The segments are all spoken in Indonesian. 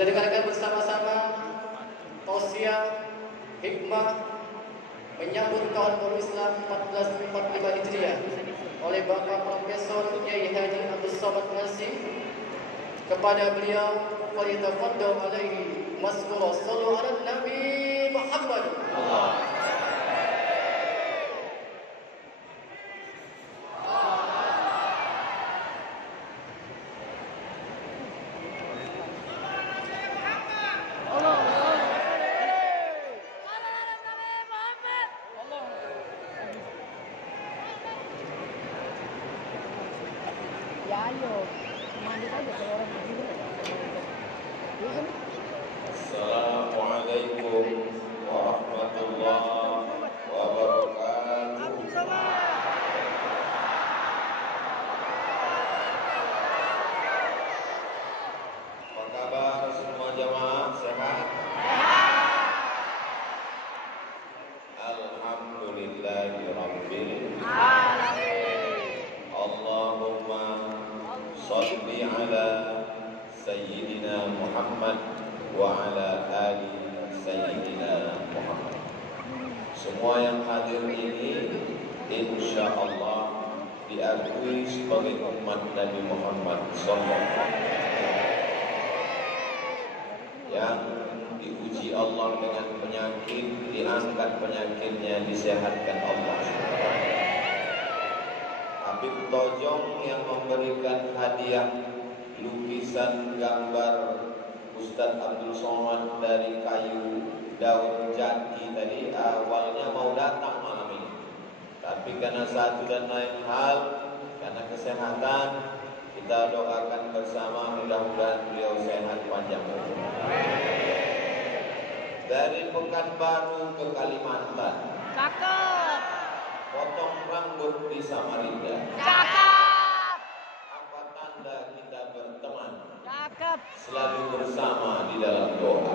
Kita dengarkan bersama-sama tausiah hikmah menyambut Tahun Baru Islam 1445 Hijriah oleh Bapak Profesor Kiai Haji Abdul Somad Nasir. Kepada beliau, falyatafaddal alaihi maskura, sallu ala Nabi Muhammad. Assalamualaikum warahmatullahi wabarakatuh. Apa kabar semua jamaah, sehat? Alhamdulillahirabbil alamin. Allahumma shalli ala Sayyidina Muhammad wa ala ali Sayyidina Muhammad. Semua yang hadir ini insya Allah diakui sebagai umat Nabi Muhammad SAW yang diuji Allah dengan penyakit, diangkat penyakitnya, disehatkan Allah SWT. Habib Tojong yang memberikan hadiah lukisan gambar Ustadz Abdul Somad dari kayu daun jati tadi, awalnya mau datang malam ini, tapi karena satu dan lain hal, karena kesehatan, kita doakan bersama mudah-mudahan beliau sehat panjang umur. Dari Pekanbaru ke Kalimantan, Cakep. potong rambut di Samarinda, Cakep. apa tanda kita berteman? Cakep. Selalu bersama di dalam doa.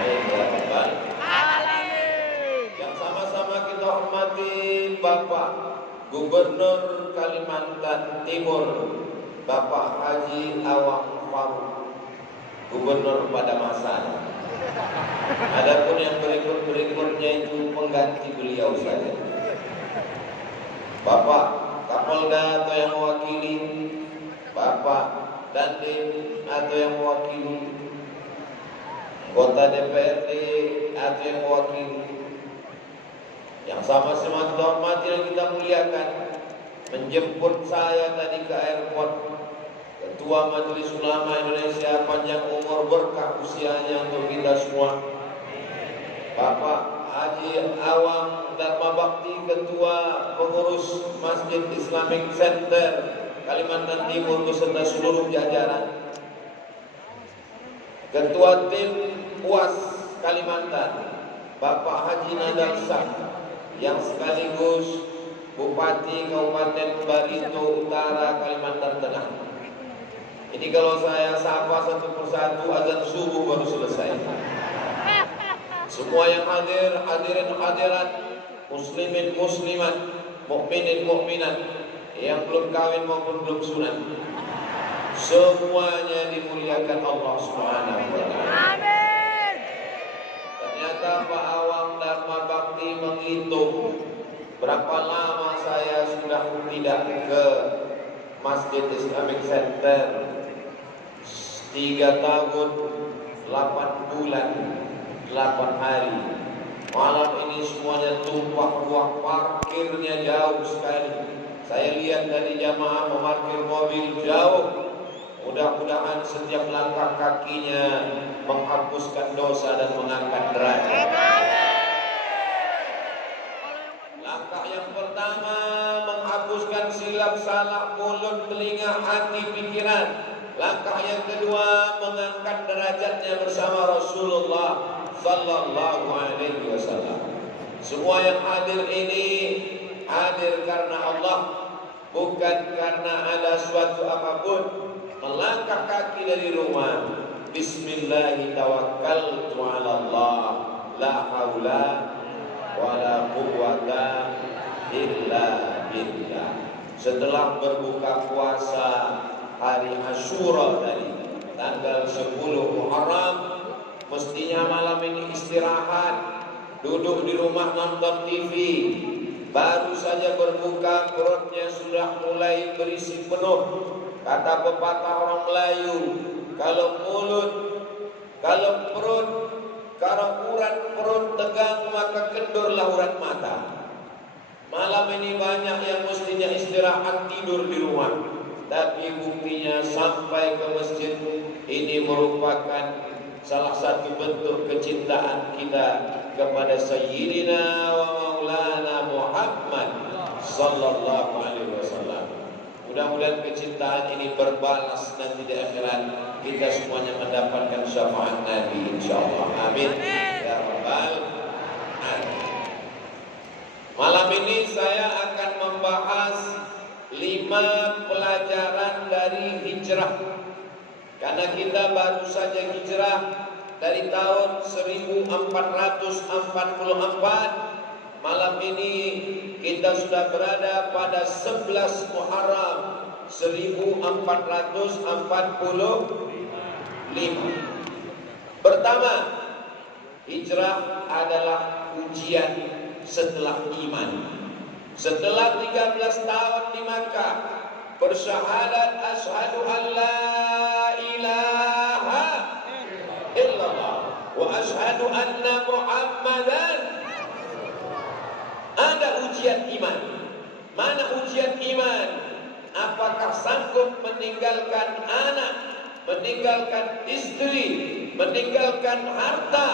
Amin ya rabbal Alamin. yang sama-sama kita hormati Bapak Gubernur Kalimantan Timur, Bapak Haji Awang Faruk, Gubernur pada masanya. Adapun yang berikutnya itu pengganti beliau saja. Bapak Kapolda atau yang mewakili, Bapak Dandim atau yang mewakili, anggota DPRD atau yang mewakili, yang sama-sama kita hormati dan kita muliakan, menjemput saya tadi ke airport Ketua Majelis Ulama Indonesia, panjang umur berkah usianya untuk kita semua, Bapak Haji Awang Dharma Bakti, Ketua Pengurus Masjid Islamic Center Kalimantan Timur beserta seluruh jajaran, Ketua Tim UAS Kalimantan Bapak Haji Nadal Sak, yang sekaligus Bupati Kabupaten Barito Utara Kalimantan Tengah. Ini kalau saya sapa satu persatu, azan subuh baru selesai. Semua yang hadir, hadirin hadirat, muslimin muslimat, mukminin mukminat, yang belum kawin maupun belum sunat, semuanya dimuliakan Allah Subhanahu wa taala. Amin. Ternyata Pak Awang Dharma Bakti menghitung berapa lama saya sudah tidak ke Masjid Islamic Center. 3 tahun 8 bulan 8 hari. Malam ini semuanya tumpah ruah, parkirnya jauh sekali. Saya lihat dari jamaah memarkir mobil jauh. Mudah-mudahan setiap langkah kakinya menghapuskan dosa dan mengangkat derajat. Langkah yang pertama menghapuskan silap salah mulut, telinga, hati, pikiran. Langkah yang kedua mengangkat derajatnya bersama Rasulullah Sallallahu Alaihi Wasallam. Semua yang hadir ini hadir karena Allah, bukan karena ada suatu apapun. Melangkah kaki dari rumah, Bismillahirrahmanirrahim, la haula wala quwwata illa billah. Setelah berbuka puasa hari Asyura tadi, tanggal 10 Muharram. Mestinya malam ini istirahat, duduk di rumah nonton TV. Baru saja berbuka, perutnya sudah mulai berisi penuh. Kata pepatah orang Melayu, kalau perut, kalau urat perut tegang maka kendurlah urat mata. Malam ini banyak yang mestinya istirahat tidur di rumah, tapi buktinya sampai ke masjid. Ini merupakan salah satu bentuk kecintaan kita kepada Sayyidina wa Maulana Muhammad sallallahu alaihi wasallam. Mudah-mudahan kecintaan ini berbalas nanti di akhirat. Kita semuanya mendapatkan syafaat Nabi insyaallah. Amin ya rabbal alamin. Malam ini saya akan membahas 5 pelajaran dari hijrah. Karena kita baru saja hijrah dari tahun 1444. Malam ini kita sudah berada pada 11 Muharram 1445. Pertama, hijrah adalah ujian setelah iman. Setelah 13 tahun di Makkah bersyahadat asyhadu an la ilaha illallah wa asyhadu anna Muhammadan, ada ujian iman. Mana ujian iman? Apakah sanggup meninggalkan anak, meninggalkan istri, meninggalkan harta,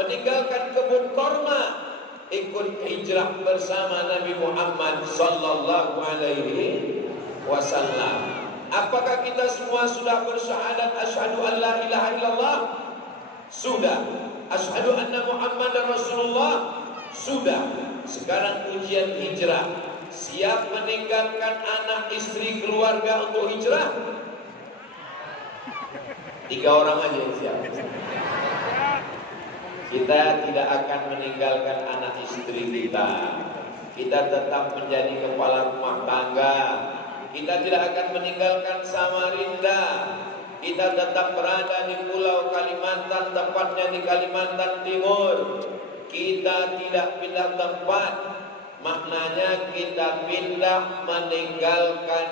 meninggalkan kebun korma, ikut hijrah bersama Nabi Muhammad sallallahu alaihi wasallam. Apakah kita semua sudah bersyahadat asyhadu an la ilaha illallah? Sudah. Asyhadu anna Muhammadar Rasulullah? Sudah. Sekarang ujian hijrah. Siap meninggalkan anak, istri, keluarga untuk hijrah? 3 orang aja yang siap. Kita tidak akan meninggalkan anak istri kita. Kita tetap menjadi kepala rumah tangga. Kita tidak akan meninggalkan Samarinda. Kita tetap berada di Pulau Kalimantan, tepatnya di Kalimantan Timur. Kita tidak pindah tempat. Maknanya kita pindah meninggalkan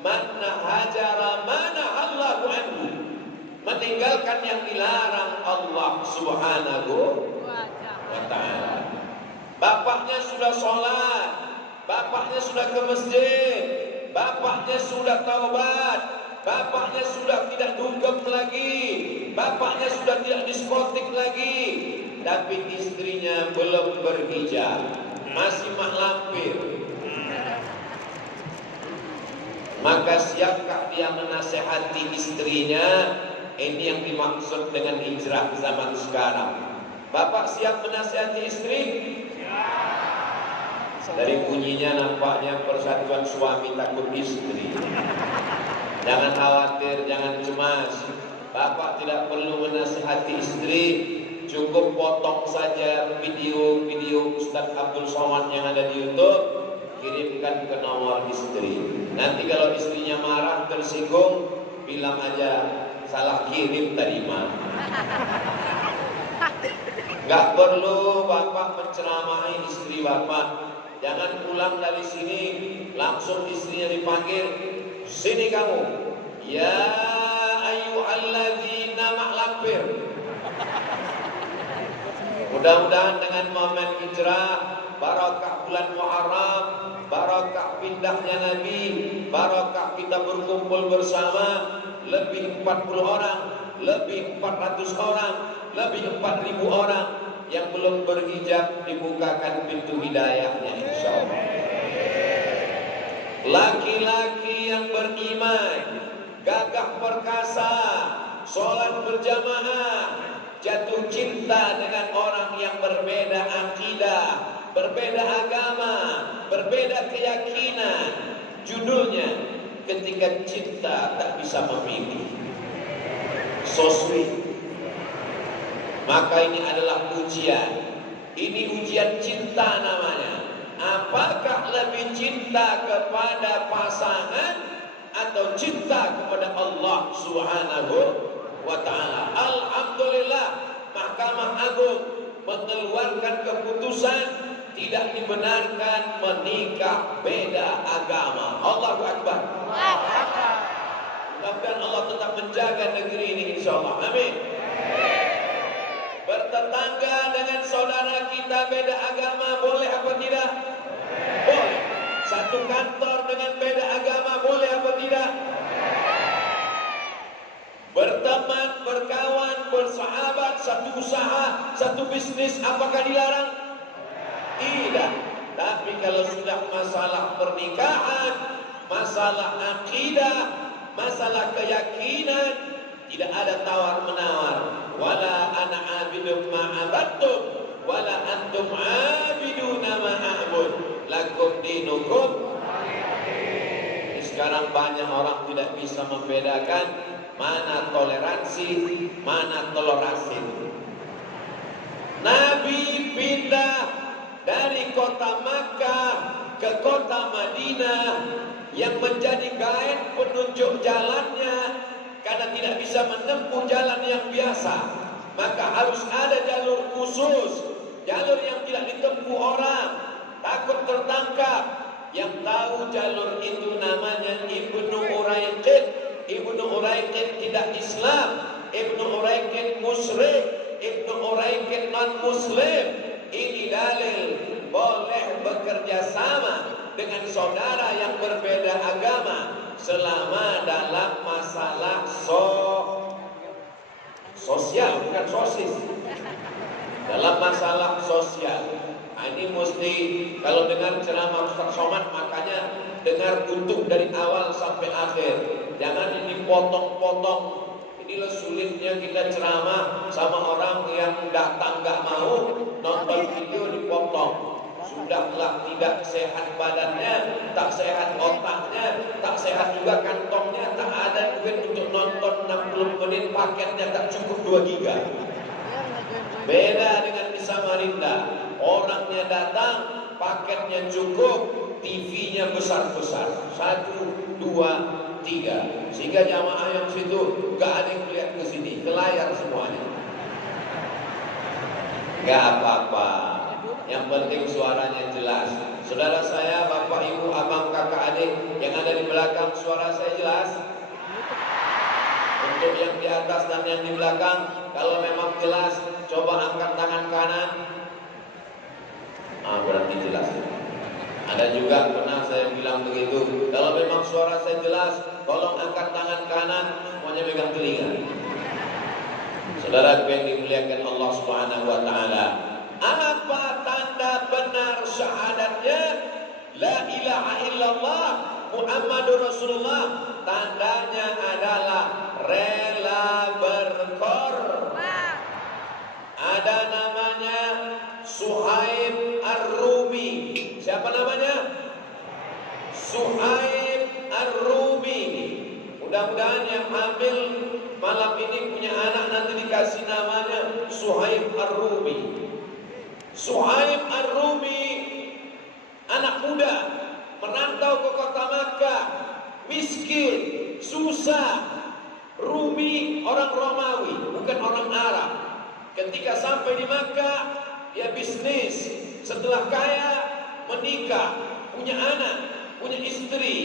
mana hajara mana Allahu anhu, meninggalkan yang dilarang Allah subhanahu wa ta'ala. Bapaknya sudah sholat, bapaknya sudah ke masjid, bapaknya sudah taubat, bapaknya sudah tidak dugem lagi, bapaknya sudah tidak diskotik lagi, tapi istrinya belum berhijab, masih mak lampir. Maka siapkah dia menasehati istrinya? Ini yang dimaksud dengan hijrah zaman sekarang. Bapak siap menasehati istri? Dari bunyinya nampaknya persatuan suami takut istri. Jangan khawatir, jangan cemas. Bapak tidak perlu menasehati istri. Cukup potong saja video-video Ustaz Abdul Somad yang ada di YouTube, kirimkan ke nomor istri. Nanti kalau istrinya marah, tersinggung, bilang aja salah kirim tadi mah. Gak perlu Bapak menceramahi istri Bapak. Jangan pulang dari sini langsung istrinya dipanggil, sini kamu, ya ayyuhalladzina mak lampir. Mudah-mudahan dengan momen hijrah, barakah bulan Muharram, barakah pindahnya Nabi, barakah kita berkumpul bersama, lebih 40 orang, lebih 400 orang, lebih 4.000 orang yang belum berhijab dibukakan pintu hidayahnya insyaallah. Laki-laki yang beriman, gagah perkasa, sholat berjamaah, jatuh cinta dengan orang yang berbeda akidah, berbeda agama, berbeda keyakinan. Judulnya ketika cinta tak bisa memilih. So sweet. Maka ini adalah ujian. Ini ujian cinta namanya. Apakah lebih cinta kepada pasangan atau cinta kepada Allah Subhanahu Agung mengeluarkan keputusan tidak dibenarkan menikah beda agama. Allahu Akbar. Mudah-mudahan Allah tetap menjaga negeri ini insyaallah. Amin. Bertetangga dengan saudara kita beda agama boleh apa tidak? Boleh. Satu kantor dengan beda agama boleh apa tidak? Berteman, berkawan, bersahabat, satu usaha, satu bisnis, apakah dilarang? Tidak. Tapi kalau sudah masalah pernikahan, masalah akidah, masalah keyakinan, tidak ada tawar-menawar. Wala ana abidun ma'abattum wala antum abiduna ma'abud lakum dinukum. Sekarang banyak orang tidak bisa membedakan mana toleransi, mana toleransi. Nabi pindah dari kota Makkah ke kota Madinah yang menjadi guide penunjuk jalannya karena tidak bisa menempuh jalan yang biasa, maka harus ada jalur khusus, jalur yang tidak ditempuh orang, takut tertangkap. Yang tahu jalur itu namanya Ibnu Uraiqid. Ibnu Uraiqid tidak Islam, Ibnu Uraiqid musyrik, Ibnu Uraiqid non muslim. Ini dalil boleh bekerja sama dengan saudara yang berbeda agama selama dalam masalah sosial, bukan sosis. Dalam masalah sosial. Nah, ini mesti kalau dengar ceramah Ustaz Somad makanya dengar utuh dari awal sampai akhir. Jangan ini potong-potong. Inilah sulitnya kita ceramah sama orang yang datang nggak mau nonton video dipotong. Sudahlah tidak sehat badannya, tak sehat otaknya, tak sehat juga kantongnya, tak ada duit untuk nonton 60 menit paketnya tak cukup 2 giga. Beda dengan di Samarinda, orangnya datang, paketnya cukup, TV-nya besar-besar, 1, 2, 3, sehingga jamaah yang situ gak ada yang melihat ke sini, ke layar semuanya. Gak apa-apa, yang penting suaranya jelas. Saudara saya, bapak, ibu, abang, kakak, adik yang ada di belakang, suara saya jelas? Untuk yang di atas dan yang di belakang, kalau memang jelas, coba angkat tangan kanan. Berarti jelas. Ada juga pernah saya bilang begitu, kalau memang suara saya jelas, tolong angkat tangan kanan, semuanya pegang telinga. Saudara yang dimuliakan Allah Subhanahu wa taala, apa tanda benar syahadatnya la ilaha illallah Muhammadur Rasulullah? Tandanya adalah rela berkorban. Ada namanya Suhaib Ar-Rumi. Siapa namanya? Suhaib Ar-Rumi. Mudah-mudahan yang hamil malam ini punya anak nanti dikasih namanya Suhaib Ar-Rumi. Suhaib Ar-Rumi, anak muda, merantau ke kota Makkah, miskin, susah. Rumi orang Romawi, bukan orang Arab. Ketika sampai di Makkah, dia bisnis. Setelah kaya, menikah, punya anak, punya istri.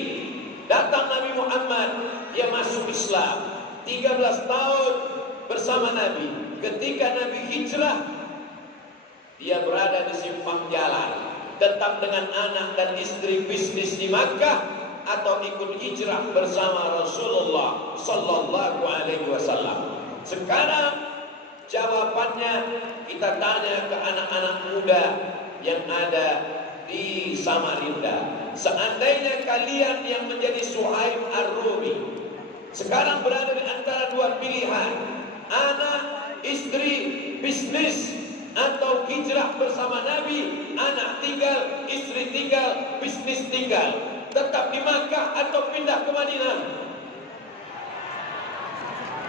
Datang Nabi Muhammad, dia masuk Islam. 13 tahun bersama Nabi. Ketika Nabi hijrah, dia berada di simpang jalan. Tetap dengan anak dan istri bisnis di Makkah atau ikut hijrah bersama Rasulullah Sallallahu Alaihi Wasallam. Sekarang jawabannya kita tanya ke anak-anak muda yang ada di Samarinda. Seandainya kalian yang menjadi Suhaib Ar-Rumi sekarang berada di antara dua pilihan, anak, istri, bisnis, atau hijrah bersama Nabi, anak tinggal, istri tinggal, bisnis tinggal, tetap di Makkah atau pindah ke Madinah?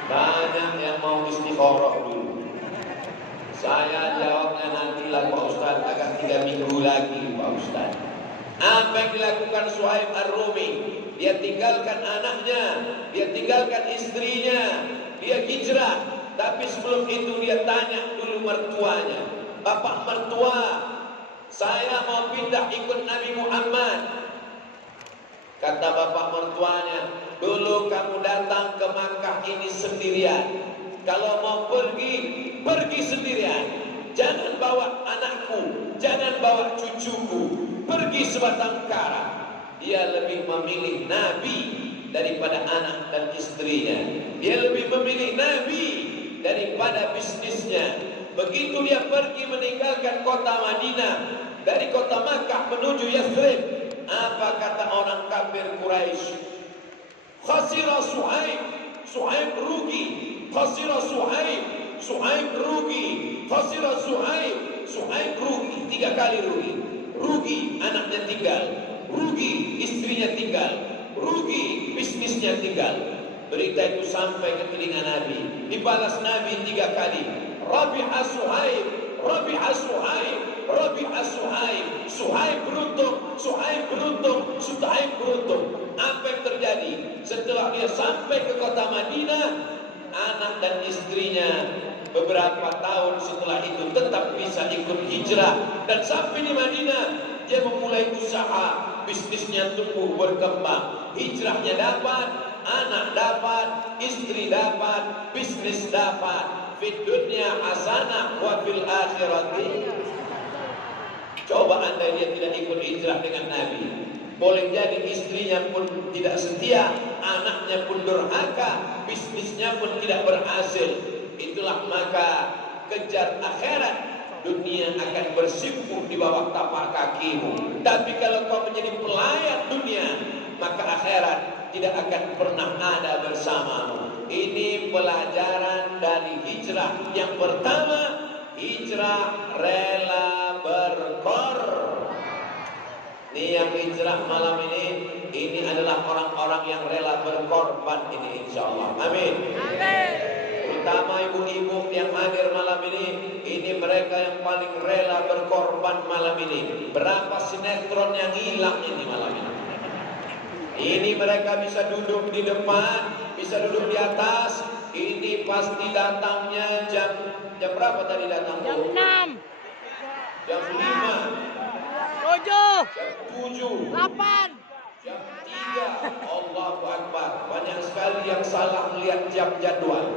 Banyak yang mau istikharah dulu. Saya jawabnya nantilah Pak Ustaz, agak 3 minggu lagi Pak Ustaz. Apa yang dilakukan Suhaib Ar-Rumi? Dia tinggalkan anaknya, dia tinggalkan istrinya, dia hijrah Tapi sebelum itu dia tanya dulu mertuanya, bapak mertua, saya mau pindah ikut Nabi Muhammad. Kata bapak mertuanya, dulu kamu datang ke Makkah ini sendirian. Kalau mau pergi, pergi sendirian. Jangan bawa anakku, jangan bawa cucuku, pergi sebatang kara. Dia lebih memilih Nabi daripada anak dan istrinya. Dia lebih memilih Nabi daripada bisnisnya. Begitu dia pergi meninggalkan kota Madinah, dari kota Makkah menuju Yathrib, apa kata orang kafir Quraisy? Khasira Suhaib, Suhaib rugi. Khasira Suhaib, Suhaib rugi. Khasira Suhaib, Suhaib rugi. 3 kali rugi. Rugi anaknya tinggal, rugi istrinya tinggal, rugi bisnisnya tinggal. Berita itu sampai ke telinga Nabi. Dibalas Nabi 3 kali. Rabi'a Suhaib, Rabi'a Suhaib, Rabi'a Suhaib. Suhaib beruntung, Suhaib beruntung, Suhaib beruntung. Apa yang terjadi? Setelah dia sampai ke kota Madinah, anak dan istrinya beberapa tahun setelah itu tetap bisa ikut hijrah. Dan sampai di Madinah, dia memulai usaha, bisnisnya tumbuh berkembang. Hijrahnya dapat, anak dapat, istri dapat, bisnis dapat. Fid dunya hasanah wa fil akhirati. Coba andai dia tidak ikut hijrah dengan Nabi, boleh jadi istrinya pun tidak setia, anaknya pun durhaka, bisnisnya pun tidak berhasil. Itulah maka kejar akhirat, dunia akan bersimpuh di bawah tapak kakimu. Tapi kalau kau menjadi pelayan dunia, maka akhirat tidak akan pernah ada bersamamu. Ini pelajaran dari hijrah. Yang pertama, hijrah rela berkor. Ini yang hijrah malam ini adalah orang-orang yang rela berkorban ini, insya Allah. Amin. Amin. Terutama ibu-ibu yang hadir malam ini mereka yang paling rela berkorban malam ini. Berapa sinetron yang hilang ini malam ini? Ini mereka bisa duduk di depan, bisa duduk di atas. Ini pasti datangnya jam berapa tadi datang? Jam 6, Jam 5, 7, jam 7, 8. jam 3. Allahu Akbar. Banyak sekali yang salah melihat jam jadwal.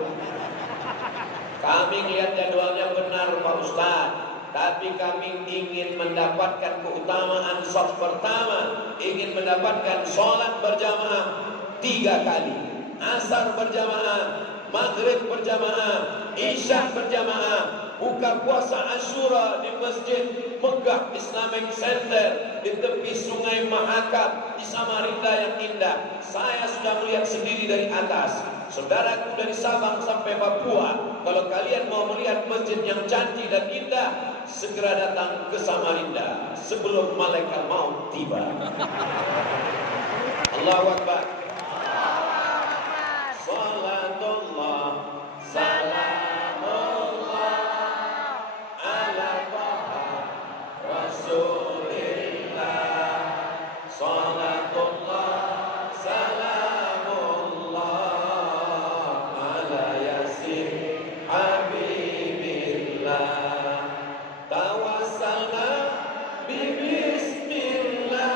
Kami lihat jadwalnya benar Pak Ustaz, tapi kami ingin mendapatkan keutamaan shaf pertama, ingin mendapatkan sholat berjamaah 3 kali, asar berjamaah, maghrib berjamaah, isya berjamaah, buka puasa Asyura di Masjid Megah Islamic Center di tepi Sungai Mahakam di Samarinda yang indah. Saya sudah melihat sendiri dari atas. Saudaraku dari Sabang sampai Papua, kalau kalian mau melihat masjid yang cantik dan indah, segera datang ke Samarinda sebelum malaikat maut tiba. Allahu Akbar. Salatullah, salamullah ala Taha Rasulillah. Salatullah, salamullah ala Yasin Habibillah. Tawassalna bismillah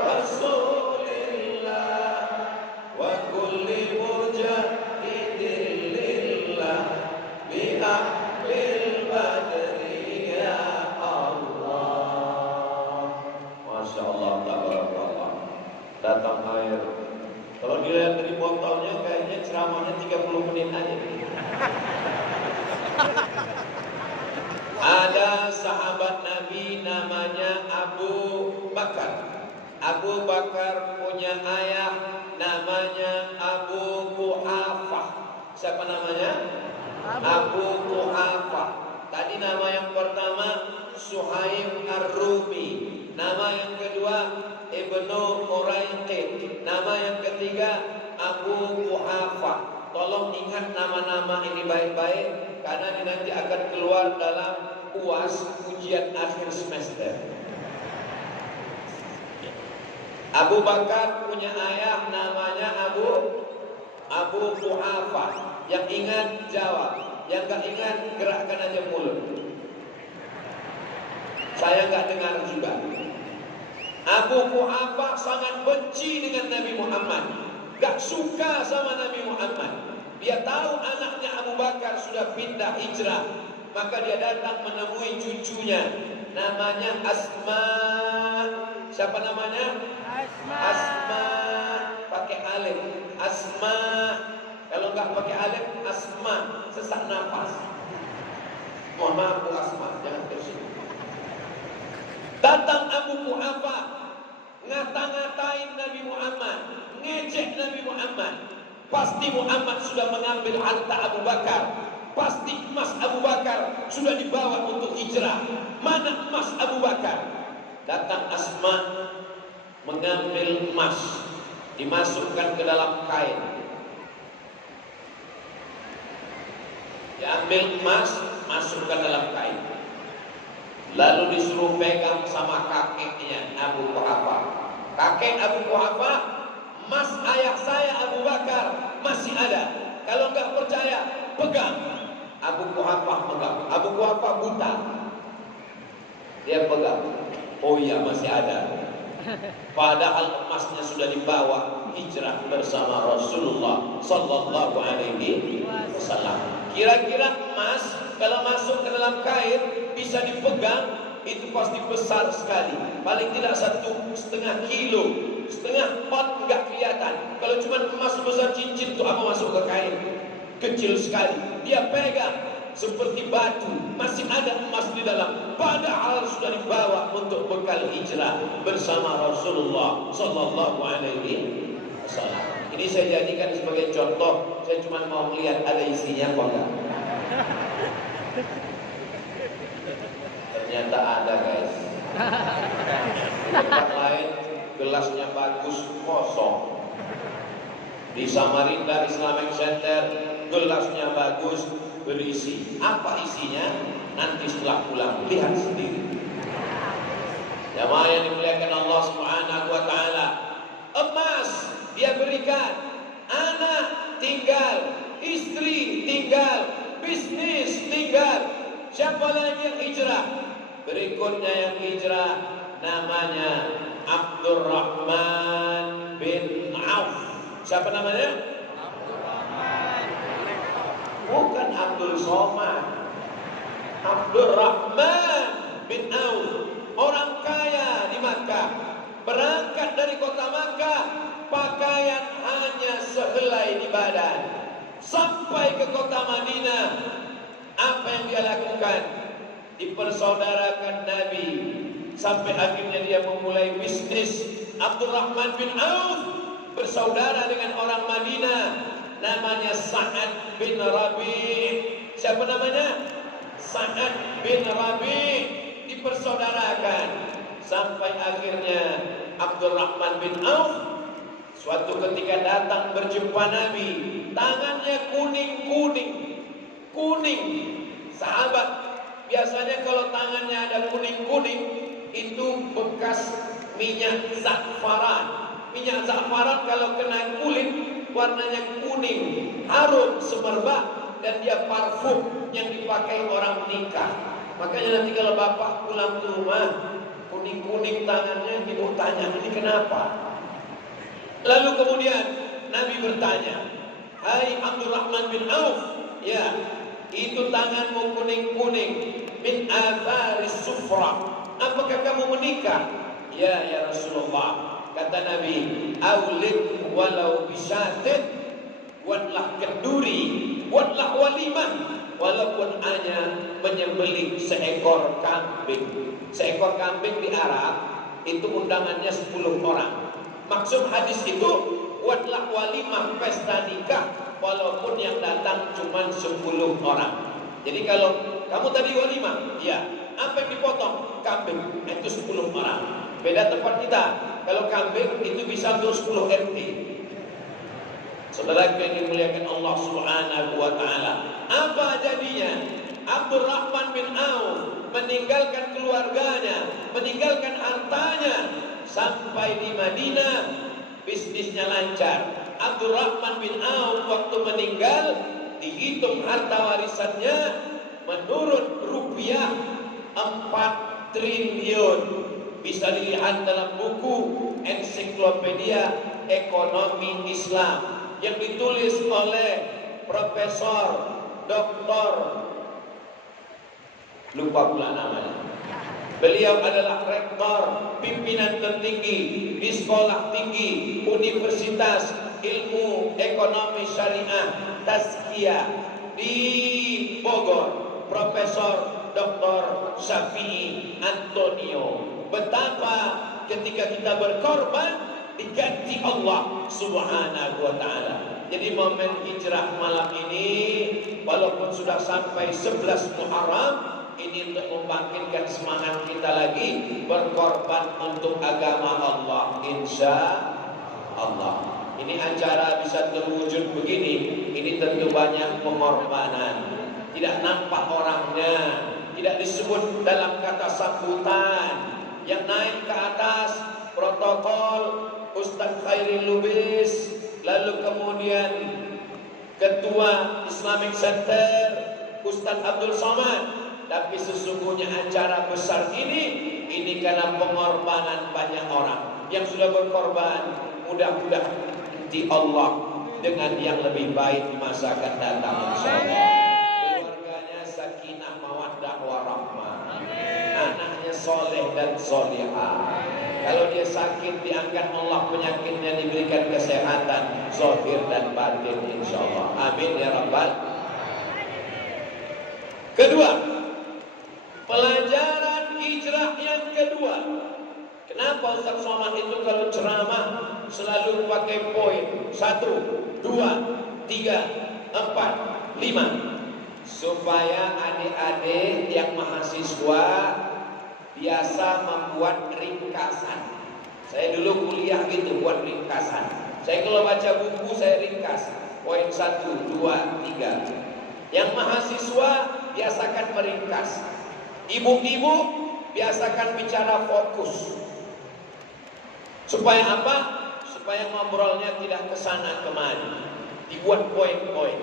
Rasulillah wa kulli mujahidin lillah bi ahlil badri ya Allah. Masya Allah, tabarakallah. Datang air. Kalau dilihat dari botolnya kayaknya ceramahnya 30 menit aja. Ada sahabat Nabi namanya Abu Bakar. Abu Bakar punya ayah namanya Abu Quhafah. Siapa namanya? Abu Quhafah. Tadi nama yang pertama Suhaib Ar-Rumi, nama yang kedua Ibnu Uraiqid, nama yang ketiga Abu Quhafah. Tolong ingat nama-nama ini baik-baik, karena ini nanti akan keluar dalam UAS, ujian akhir semester. Abu Bakar punya ayah namanya Abu Quhafah. Yang ingat jawab, yang gak ingat gerakkan aja mulut. Saya gak dengar juga. Abu Quhafah sangat benci dengan Nabi Muhammad, gak suka sama Nabi Muhammad. Dia tahu anaknya Abu Bakar sudah pindah hijrah, maka dia datang menemui cucunya, namanya Asma. Siapa namanya? Asma. Pakai alif. Asma. Kalau nggak pakai alif, Asma, sesak nafas. Mohon maaf Bu Asma, jangan tersinggung. Datang Abu Quhafah, ngata-ngatain Nabi Muhammad, ngejek Nabi Muhammad. Pasti Muhammad sudah mengambil harta Abu Bakar. Pasti emas Abu Bakar sudah dibawa untuk hijrah. Mana emas Abu Bakar? Datang Asma mengambil emas, dimasukkan ke dalam kain. Diambil emas, masukkan dalam kain. Lalu disuruh pegang sama kakeknya Abu Quhafah. Kakek Abu Quhafah, emas ayah saya Abu Bakar masih ada. Kalau enggak percaya, pegang. Abu Quhafah pegang. Abu Quhafah buta. Dia pegang. Oh iya, masih ada. Padahal emasnya sudah dibawa hijrah bersama Rasulullah sallallahu alaihi wasallam. Kira-kira emas kalau masuk ke dalam kain bisa dipegang, itu pasti besar sekali. Paling tidak 1,5 kilo, setengah pot nggak kelihatan. Kalau cuma emas besar cincin itu apa masuk ke kain? Kecil sekali. Dia pegang seperti batu, masih ada emas di dalam. Padahal sudah dibawa untuk bekal hijrah bersama Rasulullah sallallahu alaihi wasallam. Ini saya jadikan sebagai contoh. Saya cuma mau melihat ada isinya apa enggak. Ternyata ada, guys. Di tempat lain gelasnya bagus, kosong. Di Samarinda Islamic Center gelasnya bagus, berisi. Apa isinya? Nanti setelah pulang lihat sendiri. Jamaah yang dimuliakan Allah Subhanahu wa taala, emas dia berikan, anak tinggal, istri tinggal, bisnis tinggal. Siapa lagi yang hijrah? Berikutnya yang hijrah namanya Abdurrahman bin Auf. Siapa namanya? Bukan Abdul Somad. Abdurrahman bin Auf, orang kaya di Makkah. Berangkat dari kota Makkah, pakaian hanya sehelai di badan. Sampai ke kota Madinah, apa yang dia lakukan? Dipersaudarakan Nabi. Sampai akhirnya dia memulai bisnis. Abdurrahman bin Auf bersaudara dengan orang Madinah, namanya Sa'ad bin Rabi'. Siapa namanya? Sa'ad bin Rabi'. Dipersaudarakan sampai akhirnya Abdurrahman bin Auf suatu ketika datang berjumpa Nabi. Tangannya kuning. Sahabat biasanya kalau tangannya ada kuning-kuning itu bekas minyak za'faran. Minyak za'faran kalau kena kulit warnanya kuning, harum semerbak, dan dia parfum yang dipakai orang nikah. Makanya nanti kalau bapak pulang ke rumah kuning-kuning tangannya, ibu tanya, ini kenapa? Lalu kemudian Nabi bertanya, hai Abdurrahman bin Auf, ya, itu tanganmu kuning-kuning, min atharis sufra. Apakah kamu menikah? Ya Rasulullah. Kata Nabi, aulid walau bisyatin, buatlah kenduri, buatlah walimah, walaupun hanya menyembelih seekor kambing. Seekor kambing di Arab itu undangannya 10 orang. Maksud hadis itu, buatlah walimah, pesta nikah, walaupun yang datang cuma 10 orang. Jadi kalau kamu tadi walimah, ya, apa yang dipotong? Kambing, itu 10 orang. Beda tempat kita. Kalau kambing itu bisa untuk 10 RT. Saudara yang dimuliakan Allah Subhanahu wa taala, apa jadinya? Abdurrahman bin Auf meninggalkan keluarganya, meninggalkan hartanya, sampai di Madinah bisnisnya lancar. Abdurrahman bin Auf waktu meninggal, dihitung harta warisannya menurut rupiah 4 triliun. Bisa dilihat dalam buku Ensiklopedia Ekonomi Islam yang ditulis oleh Profesor Dr. lupa pula namanya. Beliau adalah rektor pimpinan tertinggi di sekolah tinggi Universitas Ilmu Ekonomi Syariah Tazkiyah di Bogor, Profesor Dr. Syafi'i Antonio. Betapa ketika kita berkorban diganti Allah Subhanahu wa taala. Jadi momen hijrah malam ini walaupun sudah sampai 11 Muharram, ini untuk membangkitkan semangat kita lagi berkorban untuk agama Allah, insya Allah. Ini acara bisa terwujud begini, ini tentu banyak pengorbanan. Tidak nampak orangnya, tidak disebut dalam kata sambutan. Yang naik ke atas protokol Ustadz Khairil Lubis, lalu kemudian Ketua Islamic Center Ustadz Abdul Somad. Tapi sesungguhnya acara besar ini karena pengorbanan banyak orang yang sudah berkorban. Mudah-mudahan di Allah dengan yang lebih baik di masa akan datang, insyaallah. Keluarganya sakinah mawaddah warahmah, anaknya soleh dan solihah. Kalau dia sakit, diangkat Allah penyakitnya, diberikan kesehatan zahir dan batin, insyaallah. Amin ya rabbal. Kedua, pelajaran hijrah yang kedua. Kenapa Ustaz Somad itu kalau ceramah selalu pakai poin 1, 2, 3, 4, 5 supaya adik-adik yang mahasiswa biasa membuat ringkasan. Saya dulu kuliah gitu, buat ringkasan. Saya kalau baca buku saya ringkas poin 1, 2, 3. Yang mahasiswa biasakan meringkas. Ibu-ibu biasakan bicara fokus. Supaya apa? Supaya ngobrolnya tidak kesana kemari. Dibuat poin-poin.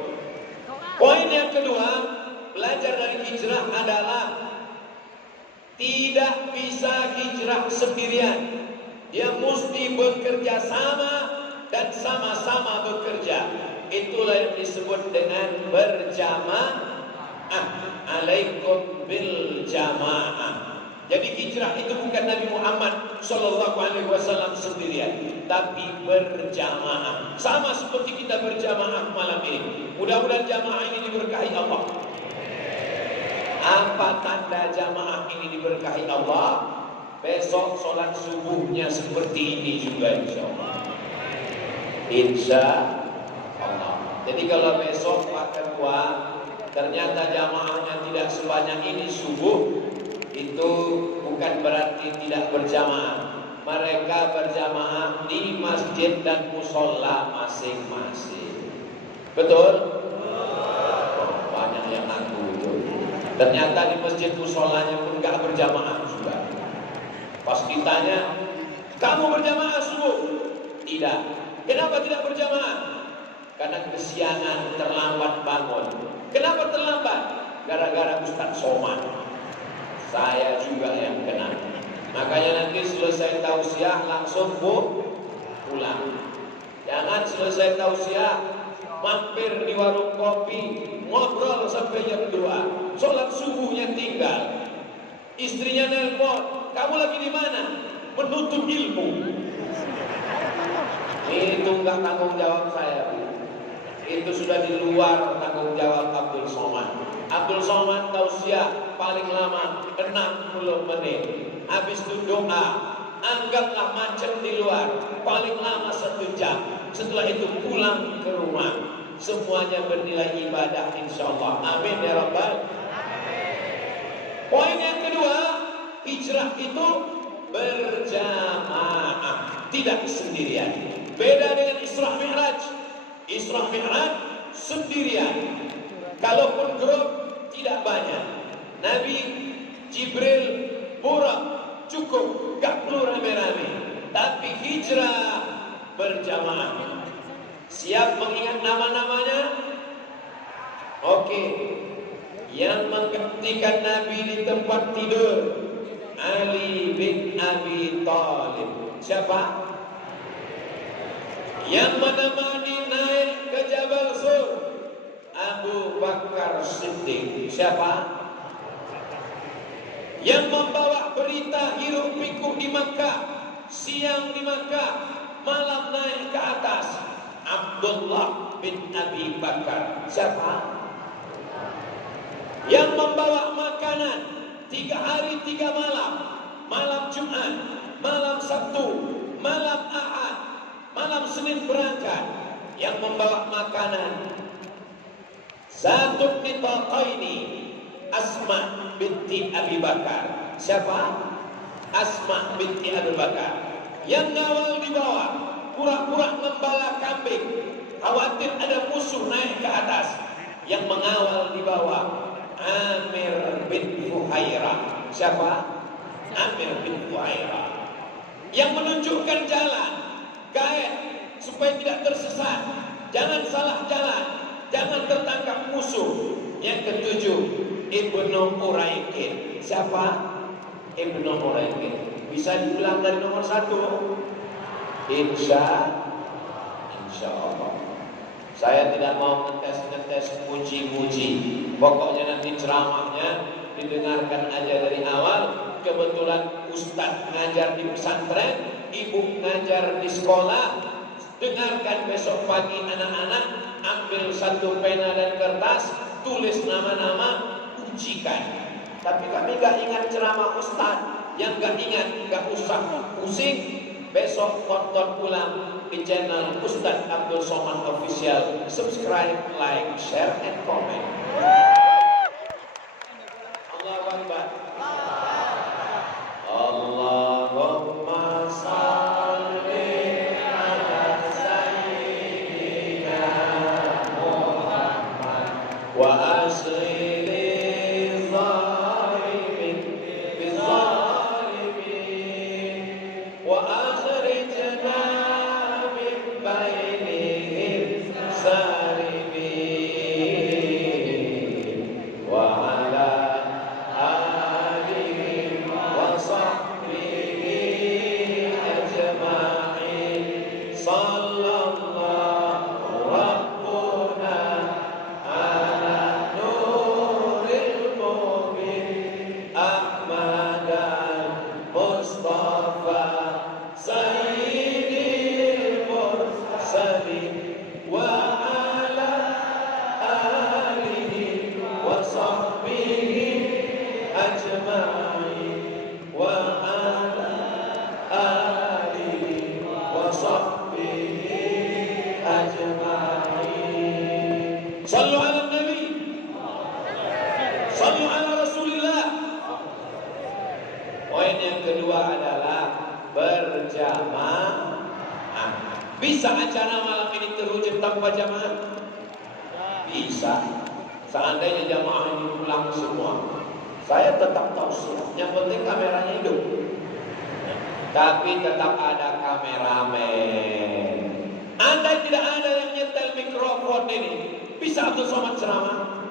Poin yang kedua, belajar dari hijrah adalah tidak bisa hijrah sendirian. Dia mesti bekerja sama dan sama-sama bekerja. Itulah yang disebut dengan berjamaah. Alaikum bil jamaah. Jadi hijrah itu bukan Nabi Muhammad Sallallahu Alaihi Wasallam sendirian, tapi berjamaah. Sama seperti kita berjamaah malam ini. Mudah-mudahan jamaah ini diberkahi Allah. Apa tanda jamaah ini diberkahi Allah? Besok sholat subuhnya seperti ini juga, insya Allah. Insya Allah. Jadi kalau besok Pak Ketua ternyata jamaahnya tidak sebanyak ini subuh, itu bukan berarti tidak berjamaah. Mereka berjamaah di masjid dan musola masing-masing. Betul? Banyak yang ngaku itu. Ternyata di masjid musolanya pun nggak berjamaah juga. Pas ditanya, kamu berjamaah subuh? Tidak. Kenapa tidak berjamaah? Karena kesiangan, terlambat bangun. Kenapa terlambat? Gara-gara Ustaz Somad. Saya juga yang kena. Makanya nanti selesai tausiah langsung pulang. Jangan selesai tausiah mampir di warung kopi, ngobrol sampai jam 2. Sholat subuhnya tinggal. Istrinya nelpon, kamu lagi di mana? Menuntut ilmu. Itu enggak tanggung jawab saya. Itu sudah di luar tanggung jawab Abdul Somad. Abdul Somad tausiah paling lama 60 menit. Habis itu doa, anggaplah macet di luar, paling lama 1 jam. Setelah itu pulang ke rumah. Semuanya bernilai ibadah, insyaallah. Amin ya rabbal. Poin yang kedua, hijrah itu berjamaah, tidak sendirian. Beda dengan Isra Mi'raj. Isra Mi'raj sendirian. Kalaupun grup tidak banyak. Nabi Jibril Burak cukup, gak perlu rame-rame. Tapi hijrah berjamaah. Siap mengingat nama-namanya? Oke. Yang menggantikan Nabi di tempat tidur, Ali bin Abi Thalib. Siapa? Yang menemani naik ke Jabal Sur, Abu Bakar Siddiq. Siapa? Yang membawa berita hiruk pikuk di Makkah, siang di Makkah, malam naik ke atas, Abdullah bin Abi Bakar. Siapa? Yang membawa makanan 3 hari 3 malam, malam Jumat, malam Sabtu, malam Ahad, malam Senin berangkat. Yang membawa makanan satu nitaqaini, Asma binti Abi Bakar. Siapa? Asma binti Abi Bakar. Yang ngawal di bawah, pura-pura ngembala kambing, khawatir ada musuh naik ke atas. Yang mengawal di bawah, Amir bin Fuhairah. Siapa? Amir bin Fuhairah. Yang menunjukkan jalan, guide supaya tidak tersesat, jangan salah jalan, jangan tertangkap musuh. Yang ketujuh, Ibnu Uraiqin. Siapa? Ibnu Uraiqin. Bisa diulang dari nomor 1? Insya Allah. Saya tidak mau ngetes muji-muji. Pokoknya nanti ceramahnya didengarkan aja dari awal. Kebetulan Ustadz ngajar di pesantren, ibu ngajar di sekolah. Dengarkan besok pagi anak-anak, ambil satu pena dan kertas, tulis nama-nama, ujikan. Tapi kami gak ingat ceramah Ustadz. Yang gak ingat, gak usah pusing. Besok tonton ulang di channel Ustadz Abdul Somad Official. Subscribe, like, share, and comment. Allahu Akbar. Allahumma salli ala sayyidina Muhammad wa asli Sallu ala Nabi, sallu ala Rasulillah. Poin yang kedua adalah berjamaah. Bisa acara malam ini terwujud tanpa jamaah? Bisa. Seandainya jamaah ini pulang semua, saya tetap tausiah. Yang penting kameranya hidup. Tapi tetap ada kameramen. Andai tidak ada yang nyetel mikrofon ini, bisa Abdul Somad ceramah?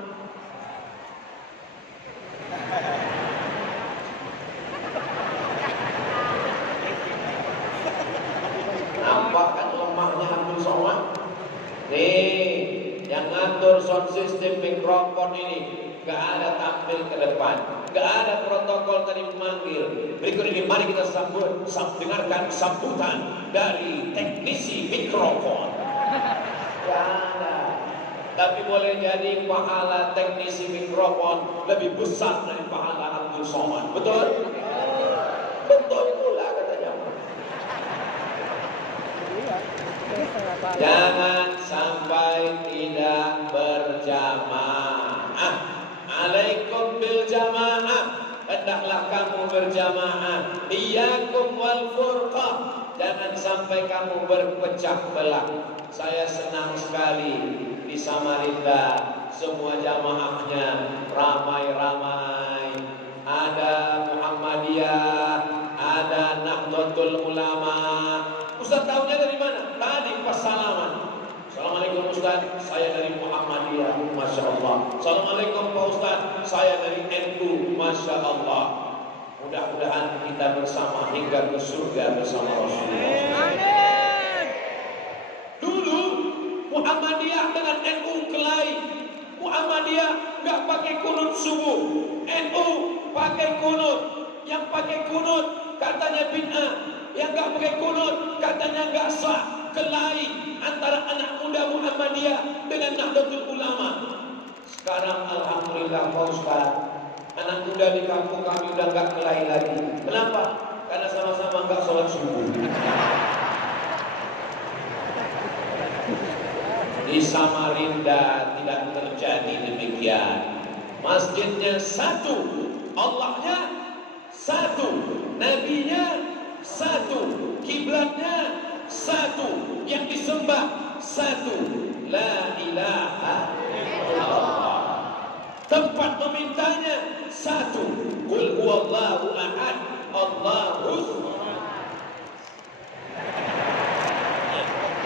Nampak kan lemahnya Abdul Somad? Nih, yang ngatur sound system mikrofon ini gak ada tampil ke depan, gak ada protokol tadi memanggil. Berikut ini mari kita dengarkan sambutan dari teknisi mikrofon. Gak ada. Tapi boleh jadi pahala teknisi mikrofon lebih besar dari pahala Abdul Somad. Betul? Betul pula katanya. Jangan sampai tidak berjamaah. Alaikum bil jamaah. Hendaklah kamu berjamaah. Iyyakum wal furqah. Jangan sampai kamu berpecah belah. Saya senang sekali di Samarinda, semua jamaahnya ramai-ramai. Ada Muhammadiyah, ada Nahdlatul Ulama. Ustaz tahunya dari mana? Tadi pas salaman. Assalamualaikum Pak Ustaz, saya dari NU. Masya Allah. Mudah-mudahan kita bersama hingga ke surga bersama Rasulullah. Amin. Dulu Muhammadiyah dengan NU kelahi. Muhammadiyah nggak pakai kunut subuh, NU pakai kunut. Yang pakai kunut katanya bid'ah, yang nggak pakai kunut katanya nggak sah. Kelahi antara anak muda Muhammadiyah dengan Nahdlatul Ulama. Sekarang alhamdulillah Pak Ustaz, anak muda di kampung kami udah nggak kelahi lagi. Kenapa? Karena sama-sama nggak sholat subuh. Di Samarinda tidak terjadi demikian. Masjidnya satu, Allahnya satu, Nabinya satu, kiblatnya satu, yang disembah satu, la ilaha illallah. Tempat memintanya satu, qul huwallahu ahad, Allahus.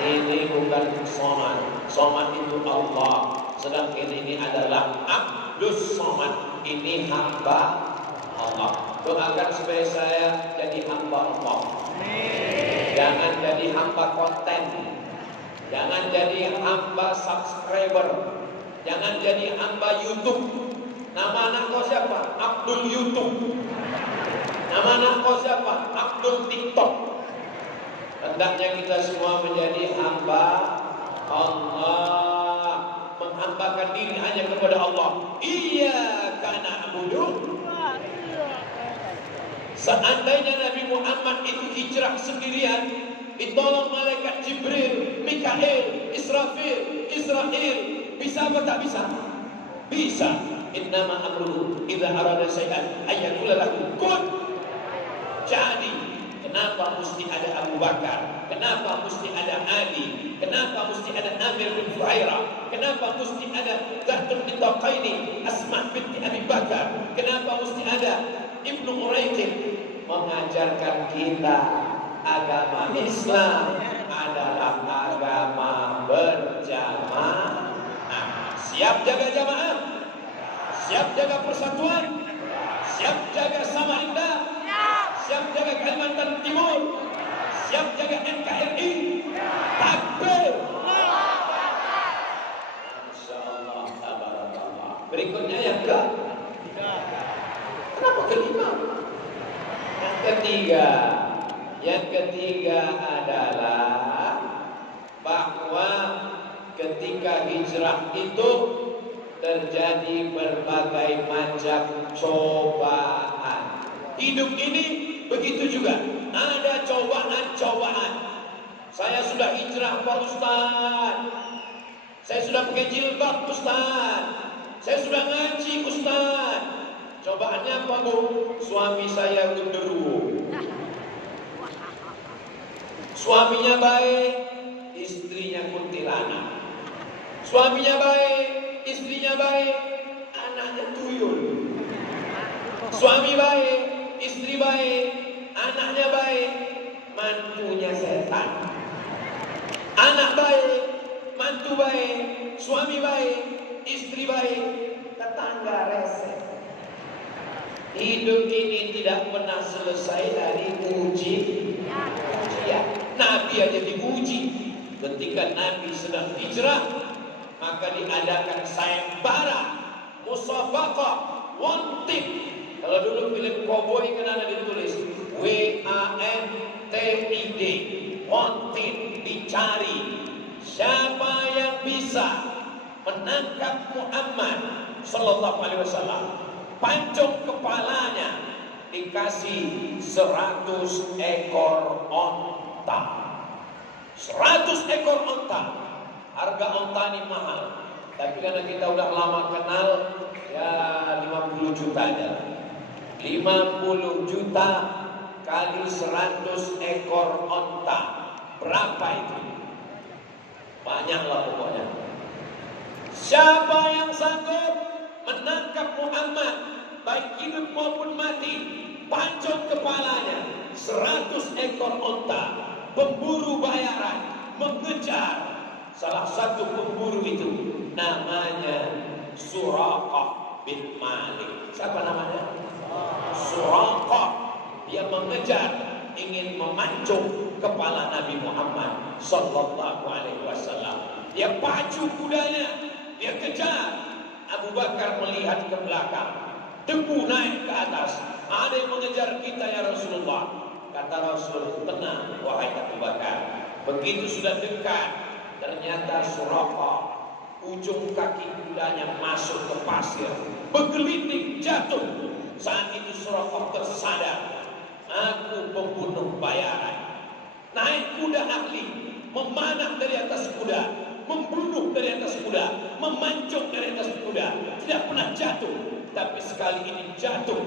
Ini bukan somad. Somad itu Allah. Sedangkan ini adalah Abdus Somad. Ini hamba Allah. Doakan supaya saya jadi hamba Allah. Jangan jadi hamba konten. Jangan jadi hamba subscriber. Jangan jadi hamba YouTube. Nama anak kau siapa? Abdul YouTube. Nama anak kau siapa? Abdul TikTok. Hendaknya kita semua menjadi hamba Allah, menghambakan diri hanya kepada Allah. Iyyaka na'budu. Seandainya Nabi Muhammad itu hijrah sendirian, ditolong malaikat Jibril, Mikail, Israfil, Israel, bisa apa tak bisa? Bisa. Innama amruhu idza arada syai'an ayyaqula lahu kun. Jadi kenapa mesti ada Abu Bakar? Kenapa mesti ada Ali? Kenapa mesti ada Amir bin Fuhairah? Kenapa mesti ada Zatul bin Taqaini, Asma binti Abi Bakar? Kenapa mesti ada Ibnu Uraiqin? Mengajarkan kita agama Islam adalah agama berjamaah. Siap jaga jamaah? Siap jaga persatuan? Siap jaga Samarinda? Siap jaga Kalimantan Timur, siap jaga NKRI. Takbir. Insyaallah, tabarakallah. Berikutnya yang kenapa kelima? Yang ketiga adalah bahwa ketika hijrah itu terjadi berbagai macam cobaan. Hidup ini begitu juga, ada cobaan-cobaan. Saya sudah hijrah Pak Ustaz, saya sudah pakai jilbab Ustaz, saya sudah ngaji Ustaz. Cobaannya apa Bu? Suami saya genderuwo. Suaminya baik, istrinya kuntilanak. Suaminya baik, istrinya baik, anaknya tuyul. Suami baik, istri baik, anaknya baik, mantunya setan. Anak baik, mantu baik, suami baik, istri baik, tetangga rese. Hidup ini tidak pernah selesai dari ujian. Nabi aja diuji. Ketika Nabi sedang hijrah, maka diadakan sayembara, musabaqah, wanted. Kalau dulu film cowboy kan ada ditulis WANTID, wanted, dicari. Siapa yang bisa menangkap Muhammad sallallahu alaihi wasallam, pancung kepalanya, dikasih 100 ekor onta. 100 ekor onta. Harga onta ini mahal. Tapi karena kita udah lama kenal, ya 50 juta aja. 50 juta kali 100 ekor onta. Berapa itu? Banyak lah pokoknya. Siapa yang sanggup menangkap Muhammad, baik hidup maupun mati, pancung kepalanya, 100 ekor onta, pemburu bayaran, mengejar. Salah satu pemburu itu namanya Suraqah bin Malik. Siapa namanya? Suraqah. Dia mengejar, ingin memancung kepala Nabi Muhammad sallallahu alaihi wasallam. Dia pacu kudanya, dia kejar. Abu Bakar melihat ke belakang, debu naik ke atas. Ada yang mengejar kita ya Rasulullah. Kata Rasul, tenang wahai Abu Bakar. Begitu sudah dekat, ternyata Suraqah ujung kaki kudanya masuk ke pasir, bergelinding jatuh. Saat itu Suraqah tersadar, aku pembunuh bayaran. Naik kuda ahli, memanah dari atas kuda, membunuh dari atas kuda, memancung dari atas kuda, tidak pernah jatuh. Tapi sekali ini jatuh,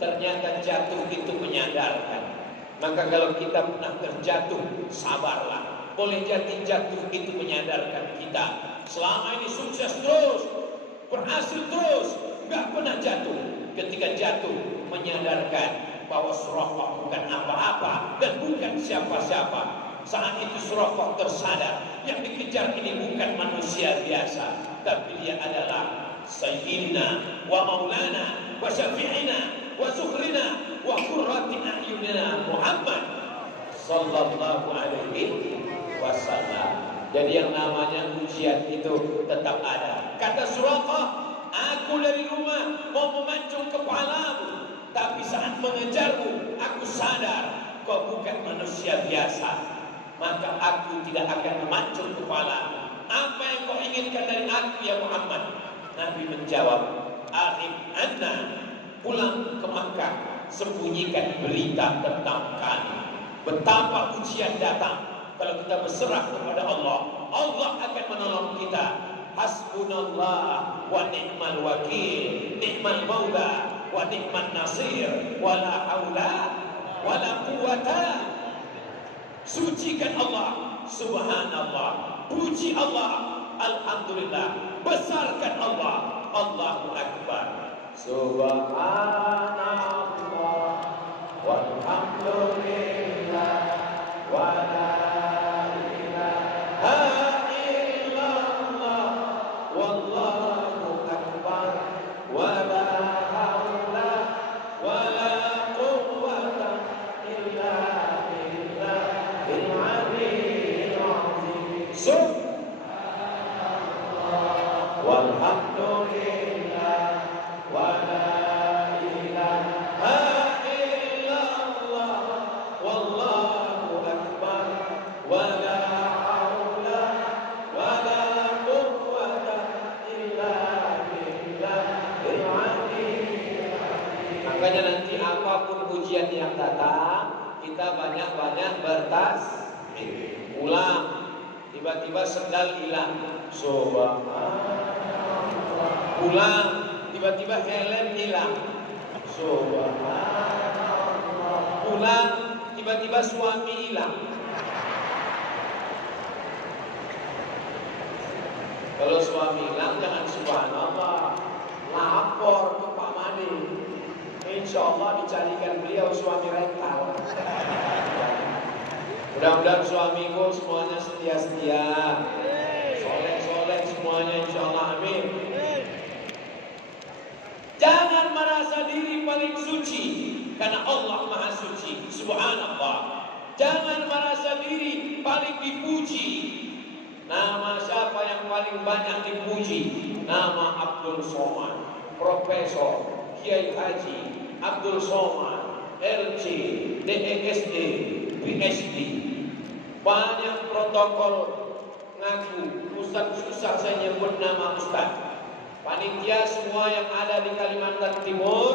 ternyata jatuh itu menyadarkan. Maka kalau kita pernah terjatuh, sabarlah. Boleh jadi jatuh itu menyadarkan kita. Selama ini sukses terus, berhasil terus, nggak pernah jatuh. Ketika jatuh, menyadarkan bahwa Suraqah bukan apa-apa dan bukan siapa-siapa. Saat itu Suraqah tersadar, yang dikejar ini bukan manusia biasa, tapi dia adalah Sayyidina wa Maulana wa Syafi'ina wa Zuhrina wa Qurrati a'yunina Muhammad sallallahu alaihi wasallam. Jadi yang namanya ujian itu tetap ada. Kata Suraqah, aku dari rumah mau memancung kepalamu, tapi saat mengejarmu aku sadar kau bukan manusia biasa. Maka aku tidak akan memancung kepala. Apa yang kau inginkan dari aku ya Muhammad? Nabi menjawab, Arif anna, pulang ke Makkah, sembunyikan berita tentang kami. Betapa ujian datang. Kalau kita berserah kepada Allah, Allah akan menolong kita. Hasbunallah wa ni'mal wakil, ni'mal maula wa ni'man nasir, wa la haula wa la quwata. Sucikan Allah, subhanallah, puji Allah, alhamdulillah, besarkan Allah, Allahu Akbar. Subhanallah walhamdulillah wa la ilaha illallah wallahu akbar wa la haula wa la quwwata illa billahil aliyyil azim. Subhanallah walhamdulillah wa la ilaha illallah wallahu akbar wa la haula wa la quwwata illa billahil aliyyil azim. Makanya nanti apapun ujian yang datang, kita banyak-banyak bertasbih. Ulang, tiba-tiba sendal hilang, subhanallah. Ulang, tiba-tiba helm hilang, subhanallah. Ulang, tiba-tiba suami hilang. Kalau suami hilang jangan subhanallah, lapor ke Pak Made. Insya Allah dicarikan beliau suami rental. Mudah-mudahan suamiku semuanya setia-setia, soleh-soleh semuanya, insya Allah, amin. Jangan merasa diri paling suci, karena Allah Maha Suci, subhanallah. Jangan merasa diri paling dipuji. Nama siapa yang paling banyak dipuji? Nama Abdul Somad, Profesor Kiai Haji Abdul Somad, LC, DESD, PhD. Banyak protokol ngaku, Ustaz susah saya nyebut nama Ustaz. Panitia semua yang ada di Kalimantan Timur,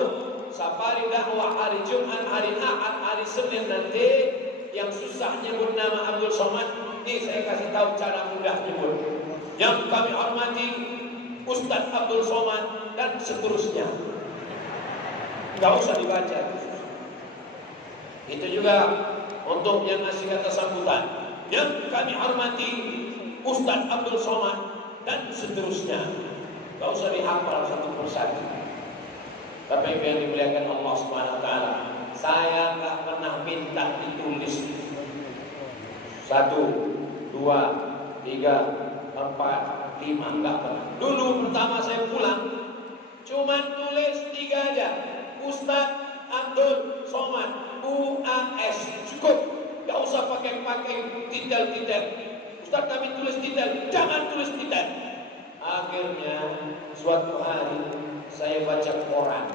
safari dakwah hari Jumat, hari Ahad, hari Senin nanti, yang susah nyebut nama Abdul Somad, ini saya kasih tahu cara mudah nyebut. Yang kami hormati Ustaz Abdul Somad dan seterusnya. Gak usah dibaca. Itu juga untuk yang ngasih kata sambutan. Yang kami hormati Ustaz Abdul Somad dan seterusnya. Gak usah dihafal satu persatu. Tapi yang dimuliakan Allah Subhanahu wa taala, saya nggak pernah minta ditulis 1, 2, 3, 4, 5, enggak pernah. Dulu pertama saya pulang aja. Ustadz Abdul Somad, UAS, cukup. Gak usah pakai titel-titel. Ustadz kami tulis titel, jangan tulis titel. Akhirnya suatu hari saya baca koran.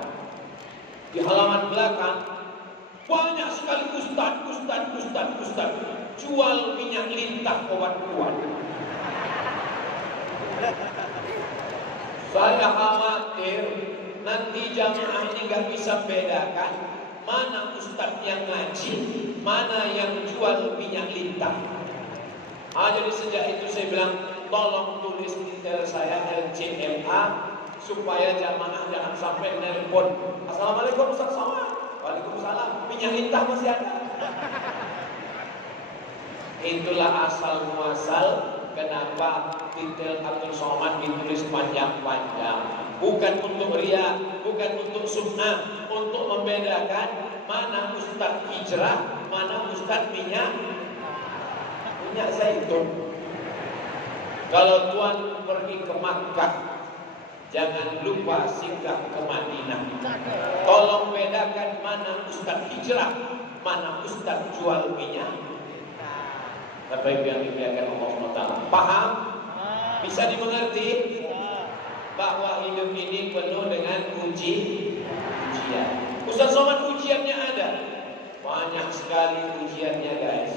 Di halaman belakang banyak sekali ustadz jual minyak lintah obat kuat. Saya khawatir nanti jamaah ini gak bisa bedakan mana ustadz yang ngaji, mana yang jual minyak lintah. Jadi sejak itu saya bilang, tolong tulis detail saya LCMA supaya jamaah jangan sampai nelpon, Assalamualaikum Ustaz Somad. Waalaikumsalam, minyak lintah masih ada. Itulah asal muasal kenapa detail Abdul Somad ditulis panjang-panjang. Bukan untuk riya, bukan untuk sunnah, untuk membedakan mana ustadz hijrah, mana ustadz minyak zaitun. Kalau Tuhan pergi ke Makkah, jangan lupa singgah ke Madinah. Tolong bedakan mana ustadz hijrah, mana ustadz jual minyak. Bapak Ibu yang dimuliakan Allah SWT, paham? Bisa dimengerti bahwa hidup ini penuh dengan ujian. Ustaz Somad ujiannya ada, banyak sekali ujiannya guys.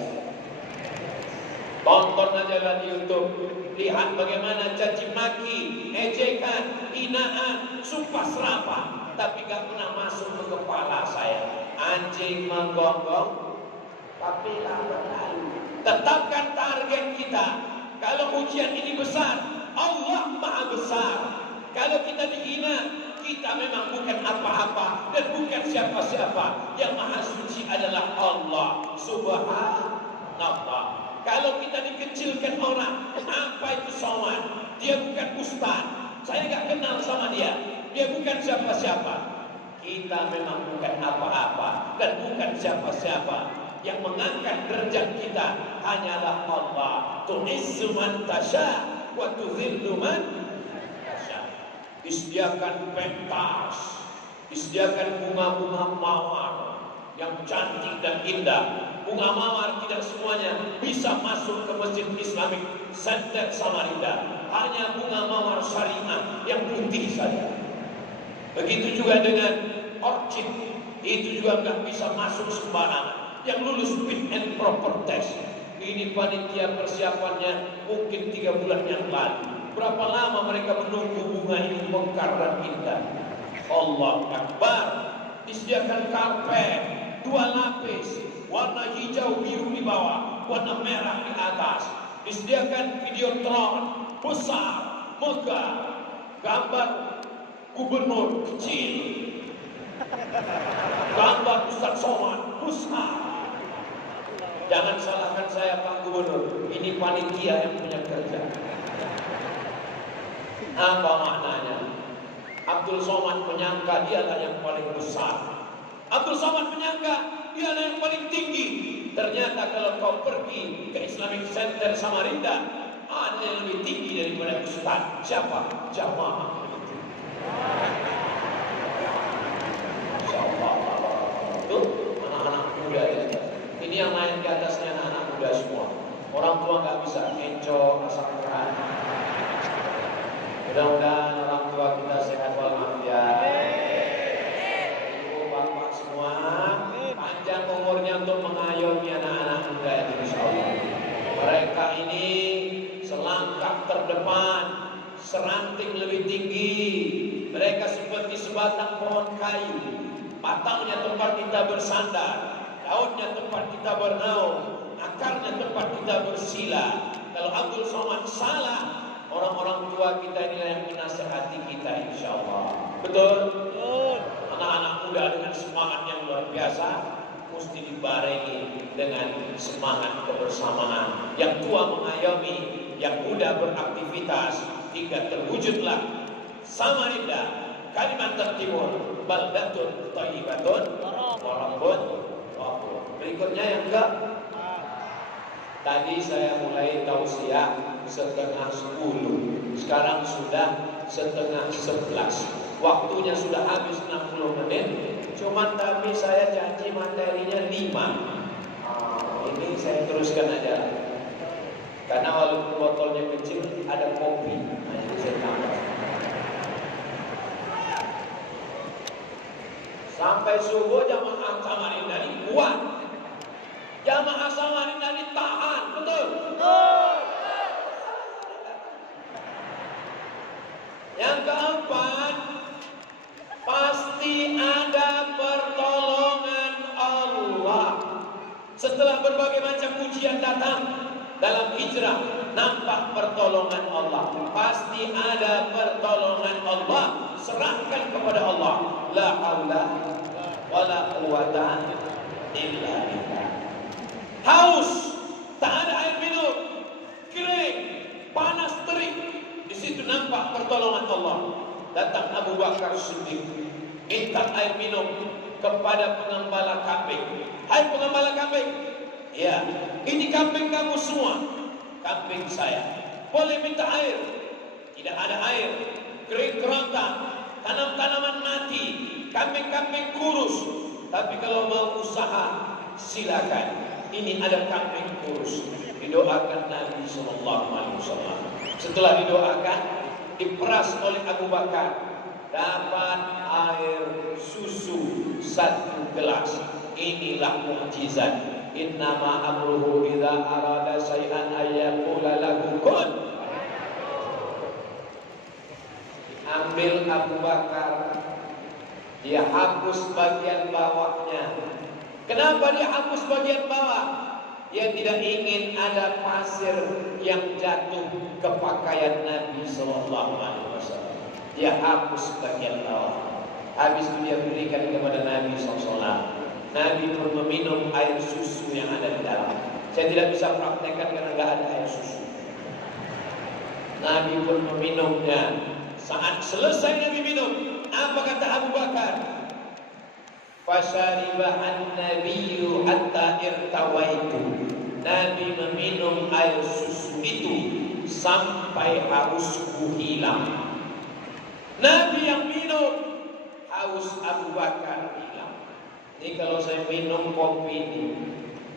Tonton aja lah di YouTube, lihat bagaimana caci maki, ejekan, hinaan, sumpah serapah, tapi gak pernah masuk ke kepala saya. Anjing menggonggong, tapi lah berlalu. Tetapkan target kita. Kalau ujian ini besar, Allah Maha Besar. Kalau kita dihina, kita memang bukan apa-apa dan bukan siapa-siapa. Yang Maha Suci adalah Allah Subhanallah. Kalau kita dikecilkan orang, apa itu Somad? Dia bukan ustaz. Saya gak kenal sama dia. Dia bukan siapa-siapa. Kita memang bukan apa-apa dan bukan siapa-siapa. Yang mengangkat derajat kita hanyalah Allah. Tu'izzu man tasya wa tudhillu man tasya. Disediakan pentas, disediakan bunga-bunga mawar yang cantik dan indah. Bunga mawar tidak semuanya bisa masuk ke Masjid Islamic Center Samarinda. Hanya bunga mawar syariah yang putih saja. Begitu juga dengan orchid, itu juga nggak bisa masuk sembarangan. Yang lulus fit and proper test. Ini panitia persiapannya mungkin 3 bulan yang lalu. Berapa lama mereka menunggu bunga ini mekar dan indah. Allah Akbar. Disediakan karpet 2 lapis, warna hijau biru di bawah, warna merah di atas. Disediakan videotron besar, megah, gambar gubernur kecil, gambar Ustaz Somad besar. Jangan salahkan saya Pak Gubernur, ini panitia yang punya kerja. Apa maknanya? Abdul Somad menyangka dialah yang paling besar. Abdul Somad menyangka dialah yang paling tinggi. Ternyata kalau kau pergi ke Islamic Center Samarinda, ada yang lebih tinggi daripada Ustaz. Siapa? Jamaah. Insyaallah. Tuh, anak-anak muda ya. Ini yang naik ke atasnya anak-anak muda semua. Orang tua nggak bisa enco asal peran. Mudah-mudahan orang tua kita sehat walafiat. Ibu bapak semua panjang umurnya untuk mengayomi anak-anak muda itu insyaallah. Mereka ini selangkah terdepan, seranting lebih tinggi. Mereka seperti sebatang pohon kayu. Batangnya tempat kita bersandar, daunnya tempat kita bernaung, akarnya tempat kita bersila. Kalau Abdul Somad salah, orang-orang tua kita inilah yang menasihati kita insyaallah. Betul? Anak-anak muda dengan semangat yang luar biasa mesti dibarengi dengan semangat kebersamaan. Yang tua mengayomi, yang muda beraktivitas hingga terwujudlah Samarinda, Kalimantan Timur, baldatun thayyibatun wa rabbun ghafur. Berikutnya yang tadi saya mulai tausiah 9:30. Sekarang sudah setengah 11. Waktunya sudah habis 60 menit. Cuman tapi saya janji materinya 5. Ini saya teruskan aja. Karena walaupun botolnya kecil ada kopi. Nah, jadi saya tambah. Sampai subuh jamaah Samarinda ini kuat. Jamaah Samarinda ini tahan, betul? Yang keempat, pasti ada pertolongan Allah. Setelah berbagai macam ujian datang dalam hijrah, nampak pertolongan Allah. Pasti ada pertolongan Allah. Serahkan kepada Allah. La haula wala quwata illa billah. Haus, tak ada air minum, kering, panas terik. Di situ nampak pertolongan Allah. Datang Abu Bakar Siddiq, minta air minum kepada pengembala kambing. Hai pengembala kambing, ya, ini kambing kamu semua, kambing saya. Boleh minta air? Tidak ada air, kering kerontang, tanam-tanaman mati, kambing-kambing kurus. Tapi kalau mau usaha, silakan. Ini ada kambing kurus. Didoakan Nabi SAW. Setelah didoakan, diperas oleh Abu Bakar, dapat air susu 1 gelas. Inilah mukjizat. Innama amruhu idza arada syai'an ayyaqula lahu kun. Ambil Abu Bakar, dia hapus bagian bawahnya. Kenapa dia hapus bagian bawah? Dia tidak ingin ada pasir yang jatuh ke pakaian Nabi SAW. Dia hapus bagian bawah. Habis itu dia berikan kepada Nabi SAW. Nabi pun meminum air susu yang ada di dalam. Saya tidak bisa praktekkan karena tidak ada air susu. Nabi pun meminumnya. Saat selesai Nabi minum, apa kata Abu Bakar? Fasyaribahan nabiyyu hatta irtawaitu. Nabi meminum air susu itu sampai hausku hilang. Nabi yang minum, haus Abu Bakar hilang. Ini kalau saya minum kopi ini,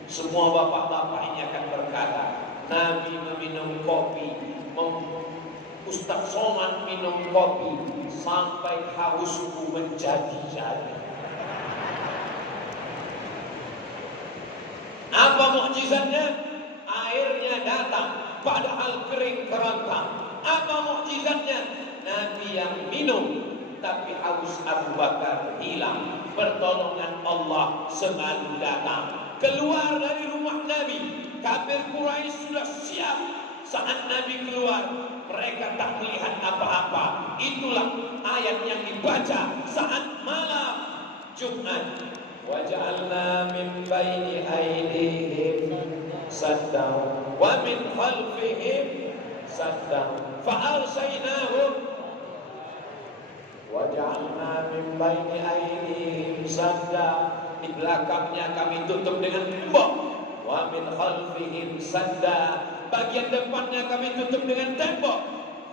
semua bapak-bapak ini akan berkata, Nabi meminum kopi, Ustaz Somad minum kopi sampai hausku menjadi-jadi. Apa mukjizatnya? Airnya datang padahal kering kerontang. Apa mukjizatnya? Nabi yang minum tapi haus Abu Bakar hilang. Pertolongan Allah selalu datang. Keluar dari rumah Nabi, kafir Quraisy sudah siap. Saat Nabi keluar, mereka tak melihat apa-apa. Itulah ayat yang dibaca saat malam Jumat. وَجَعَلْنَا مِنْ بَيْنِ أَيْدِيهِمْ سَدًّا وَمِنْ خَلْفِهِمْ سَدًّا فَأَغْشَيْنَاهُمْ وَجَعَلْنَا مِنْ بَيْنِ أَيْدِيهِمْ سَدًّا. Di belakangnya kami tutup dengan tembok. وَمِنْ خَلْفِهِمْ سَدًّا. Bagian depannya kami tutup dengan tembok.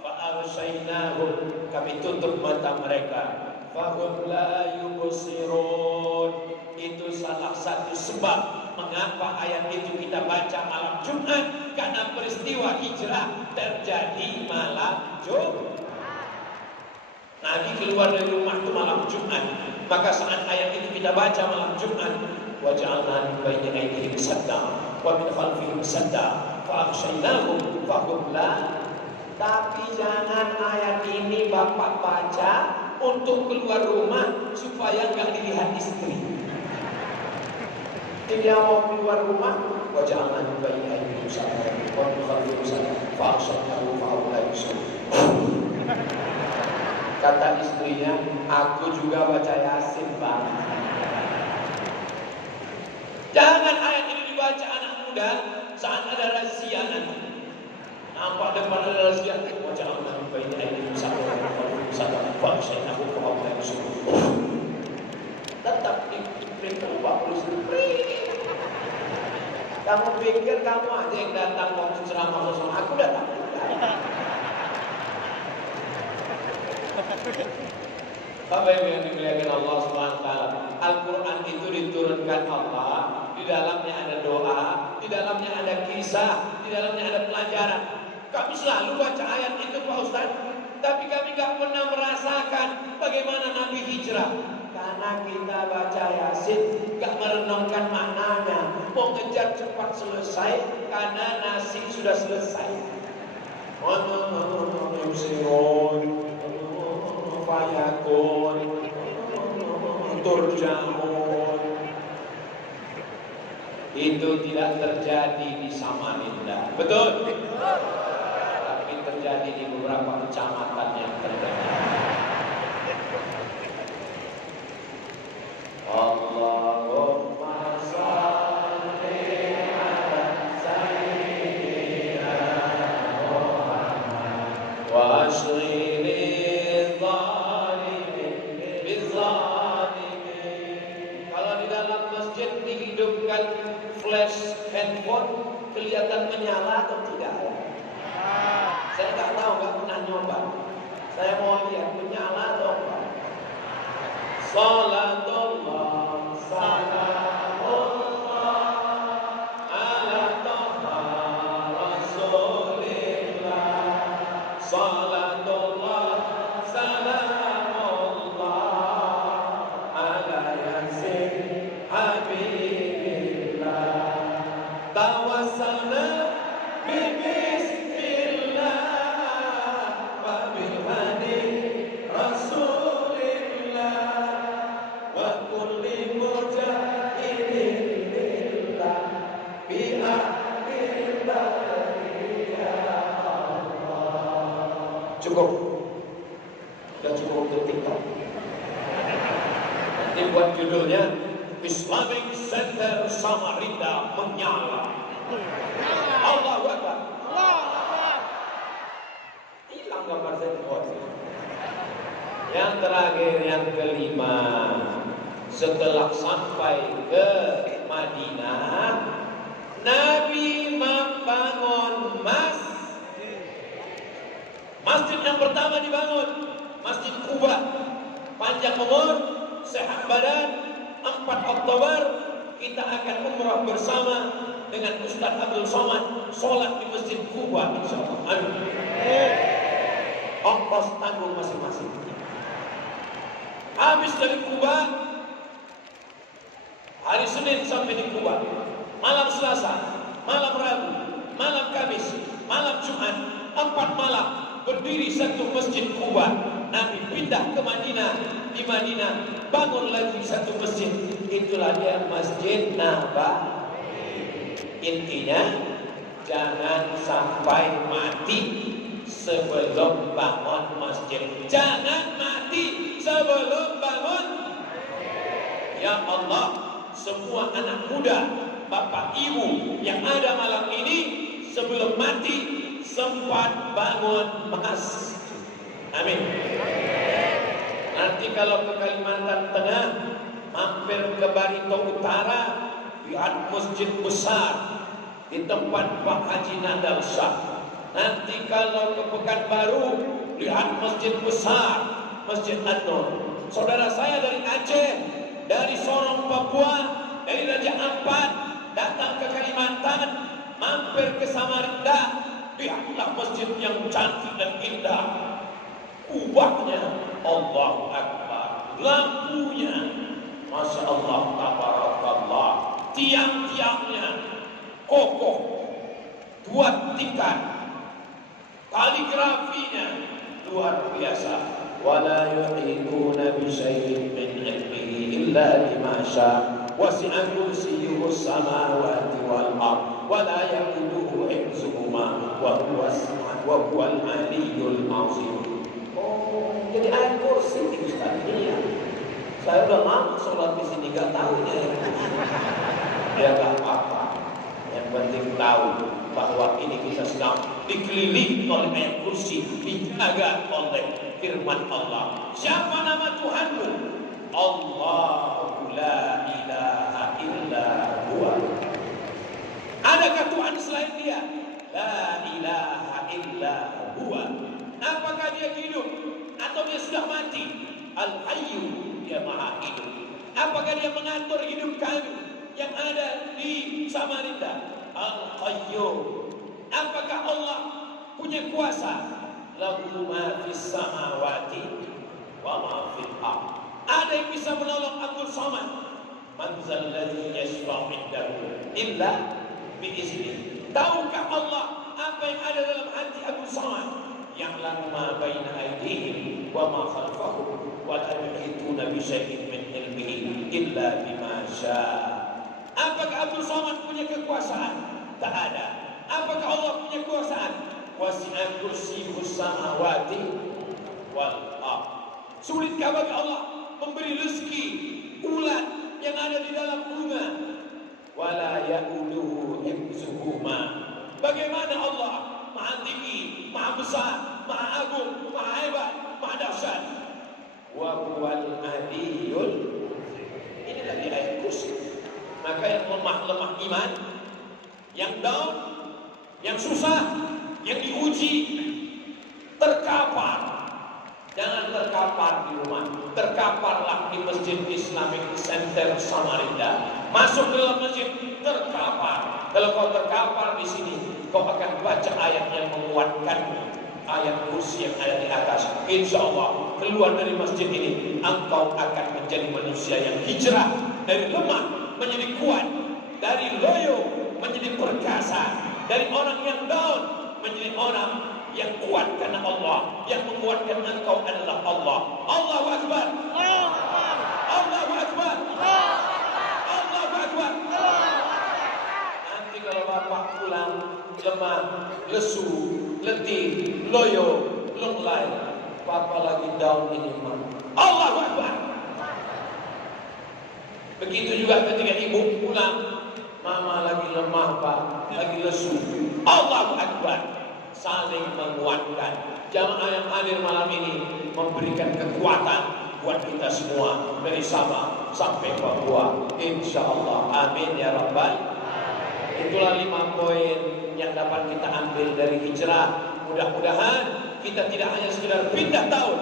فَأَغْشَيْنَاهُمْ. Kami tutup mata mereka. فَهُمْ لَا يُبْصِرُونَ. Itu salah satu sebab mengapa ayat itu kita baca malam Jumat, karena peristiwa hijrah terjadi malam Jumat. Nabi keluar dari rumah itu malam Jumat, maka saat ayat itu kita baca malam Jumat, wa ja'alna min baini aydihim sadda wa min khalfihim sadda fa aghshaynahum fa hum la. Tapi jangan ayat ini Bapak baca untuk keluar rumah supaya enggak dilihat istri. Dia mau keluar rumah, wajahnya bayi ayu sama, waktu kalau sana, faksanya faulai sana. Kata istrinya, aku juga baca Yasin bang. Jangan ayat ini dibaca anak muda saat ada razia nanti. Nampak depan ada razia, wajahnya bayi ayu sama, faksanya faulai sana. Tetap diperintah polisi. Kamu pikir kamu aja yang datang waktu ceramah sosok, aku datang. Bapak Ibu yang dimuliakan Allah Subhanahu wa taala, Al-Qur'an itu diturunkan Allah, di dalamnya ada doa, di dalamnya ada kisah, di dalamnya ada pelajaran. Kami selalu baca ayat itu Pak Ustaz, tapi kami gak pernah merasakan bagaimana Nabi hijrah. Karena kita baca Yasin gak merenungkan maknanya, mau ngejar cepat selesai karena nasi sudah selesai. Fayakun turjaun. Itu tidak terjadi di Samarinda, betul? Tapi terjadi di beberapa kecamatan yang terjadi. Allahumma salli ala sayyidina Muhammad wa asli flash handphone kelihatan menyala atau tidak? Saya nggak tahu, nggak pernah nyoba. Saya mau lihat menyala atau enggak. Salatullah, salamullah ala toha rasulillah. Salatullah, salamullah ala yasin habib. Tawassalna bismillah wa bihadi rasulillah wa kulli mujahidin lillah bi akhir bariyah Allah. Cukup. Sudah cukup untuk TikTok. Nanti buat judulnya Islamic Center Samarinda menyala. Allahu Akbar. Hilang gambar saya. Yang terakhir, yang kelima, setelah sampai ke Madinah, Nabi membangun masjid yang pertama dibangun, Masjid Quba. Panjang umur, sehat badan. 4 Oktober kita akan umrah bersama dengan Ustaz Abdul Somad, sholat di Masjid Quba insyaallah. Amin. Ongkos tanggung masing-masing. Habis dari Quba, hari Senin sampai di Quba, malam Selasa, malam Rabu, malam Kamis, malam Jumat, 4 malam berdiri satu Masjid Quba. Nabi pindah ke Madinah, di Madinah bangun lagi satu masjid, itulah dia Masjid Nabawi. Intinya jangan sampai mati sebelum bangun masjid. Jangan mati sebelum bangun. Ya Allah, semua anak muda, bapak ibu yang ada malam ini sebelum mati sempat bangun masjid. Amin. Nanti kalau ke Kalimantan Tengah, mampir ke Barito Utara, lihat masjid besar di tempat Pak Haji Nadal Shah. Nanti kalau ke Pekanbaru, lihat masjid besar, Masjid An-Nur. Saudara saya dari Aceh, dari Sorong Papua, dari Raja Ampat, datang ke Kalimantan, mampir ke Samarinda, lihatlah masjid yang cantik dan indah. Kubahnya, Allahu Akbar, lampunya, Masya Allah, tabarakallah, tiang-tiangnya kokoh, 2 tingkat, kaligrafinya luar biasa. Wala yuhituna bi syai'in min ilmihi illa bima syaa, wasi'a kursiyyuhu samawati wal ardh, wala yaquduhu hifdzuhuma wa huwal aliyyul azim. Jadi ayat kursi di Ustaz. Iya. Saya udah lama sholat di sini gak tahu ya. Ya gak apa-apa. Yang penting tahu bahwa ini kita sedang dikelilingi oleh ayat kursi, dijaga oleh firman Allah. Siapa nama Tuhanmu? Allahu la ilaha illa huwa. Adakah Tuhan selain Dia? La ilaha illa huwa. Apakah Dia hidup atau Dia sedang sudah mati? Al-Hayyu, dia maha hidup. Apakah dia mengatur hidup kami yang ada di Samarinda? Al-Qayyum. Apakah Allah punya kuasa? Lahu ma fis samawati wa ma fil ardh. Ada yang bisa menolong Abdul Somad? Man zal ladzi yashfa'u indahu illa bi'izni. Tahukah Allah apa yang ada dalam hati Abdul Somad? Ya'lamu ma baina aydihim wa ma khalfahum wa la yuhituna bi syai'in min ilmihi illa bima syaa. Apakah Abdul Somad punya kekuasaan? Tak ada. Apakah Allah punya kekuasaan? Wasi'a kursiyyus samawati wal ardh. Sulitkah bagi Allah memberi rezeki ulat yang ada di dalam bunga? Wala ya'uduhu hifzuhuma. Bagaimana Allah maha tinggi, maha besar, maha agung, maha hebat, maha dahsyat. Wa huwal aliyyul. Ini lagi ayat kursi. Maka yang lemah iman, yang down, yang susah, yang diuji, terkapar. Jangan terkapar di rumah. Terkaparlah di Masjid Islamic Center Samarinda. Masuk ke dalam masjid, terkapar. Kalau kau terkapar di sini, kau akan baca ayat yang menguatkanmu. Ayat kursi yang ada di atas. Insya Allah keluar dari masjid ini, engkau akan menjadi manusia yang hijrah dari lemah menjadi kuat, dari loyo menjadi perkasa, dari orang yang down menjadi orang yang kuat karena Allah. Yang menguatkan engkau adalah Allah. Allahu Akbar. Allahu Akbar. Allahu Akbar. Nanti kalau bapak pulang lemah, lesu, letih, loyo, lunglai, bapak lagi down ini mah. Allahu Akbar. Begitu juga ketika ibu pulang, mama lagi lemah pak, lagi lesu. Allahu Akbar. Saling menguatkan. Jamaah yang hadir malam ini memberikan kekuatan buat kita semua dari Sabah sampai Papua. Insya Allah. Amin ya Rabbal. Itulah 5 poin yang dapat kita ambil dari hijrah. Mudah-mudahan kita tidak hanya sekedar pindah tahun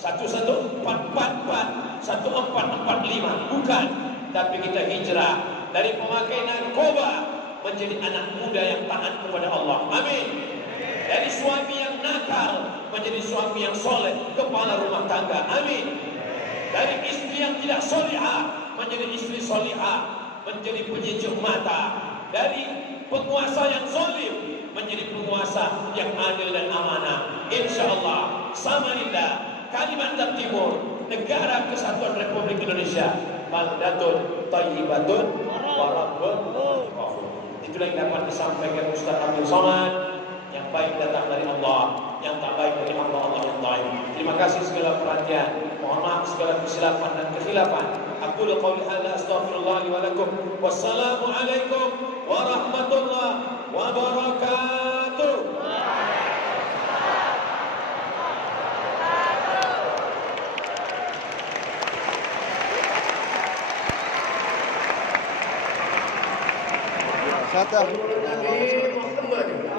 1444, 1445, bukan, tapi kita hijrah dari pemakai narkoba menjadi anak muda yang taat kepada Allah. Amin. Dari suami yang nakal menjadi suami yang soleh, kepala rumah tangga. Amin. Dari istri yang tidak solihah menjadi istri solihah, menjadi penyejuk mata. Dari penguasa yang zalim menjadi penguasa yang adil dan amanah. Insya Allah Samarinda, Kalimantan Timur, Negara Kesatuan Republik Indonesia, baldatun thayyibatun wa rabbun ghafur. Itulah yang dapat disampaikan Ustaz Abdul Somad. Yang baik datang dari Allah, yang tak baik dari Allah yang baik. Terima kasih segala perhatian. Mohon maaf segala kesilapan dan kekhilafan. Aku qouli hadza astaghfirullah li wa lakum. Wassalamu alaikum warahmatullahi wabarakatuh. Nabi Muhammad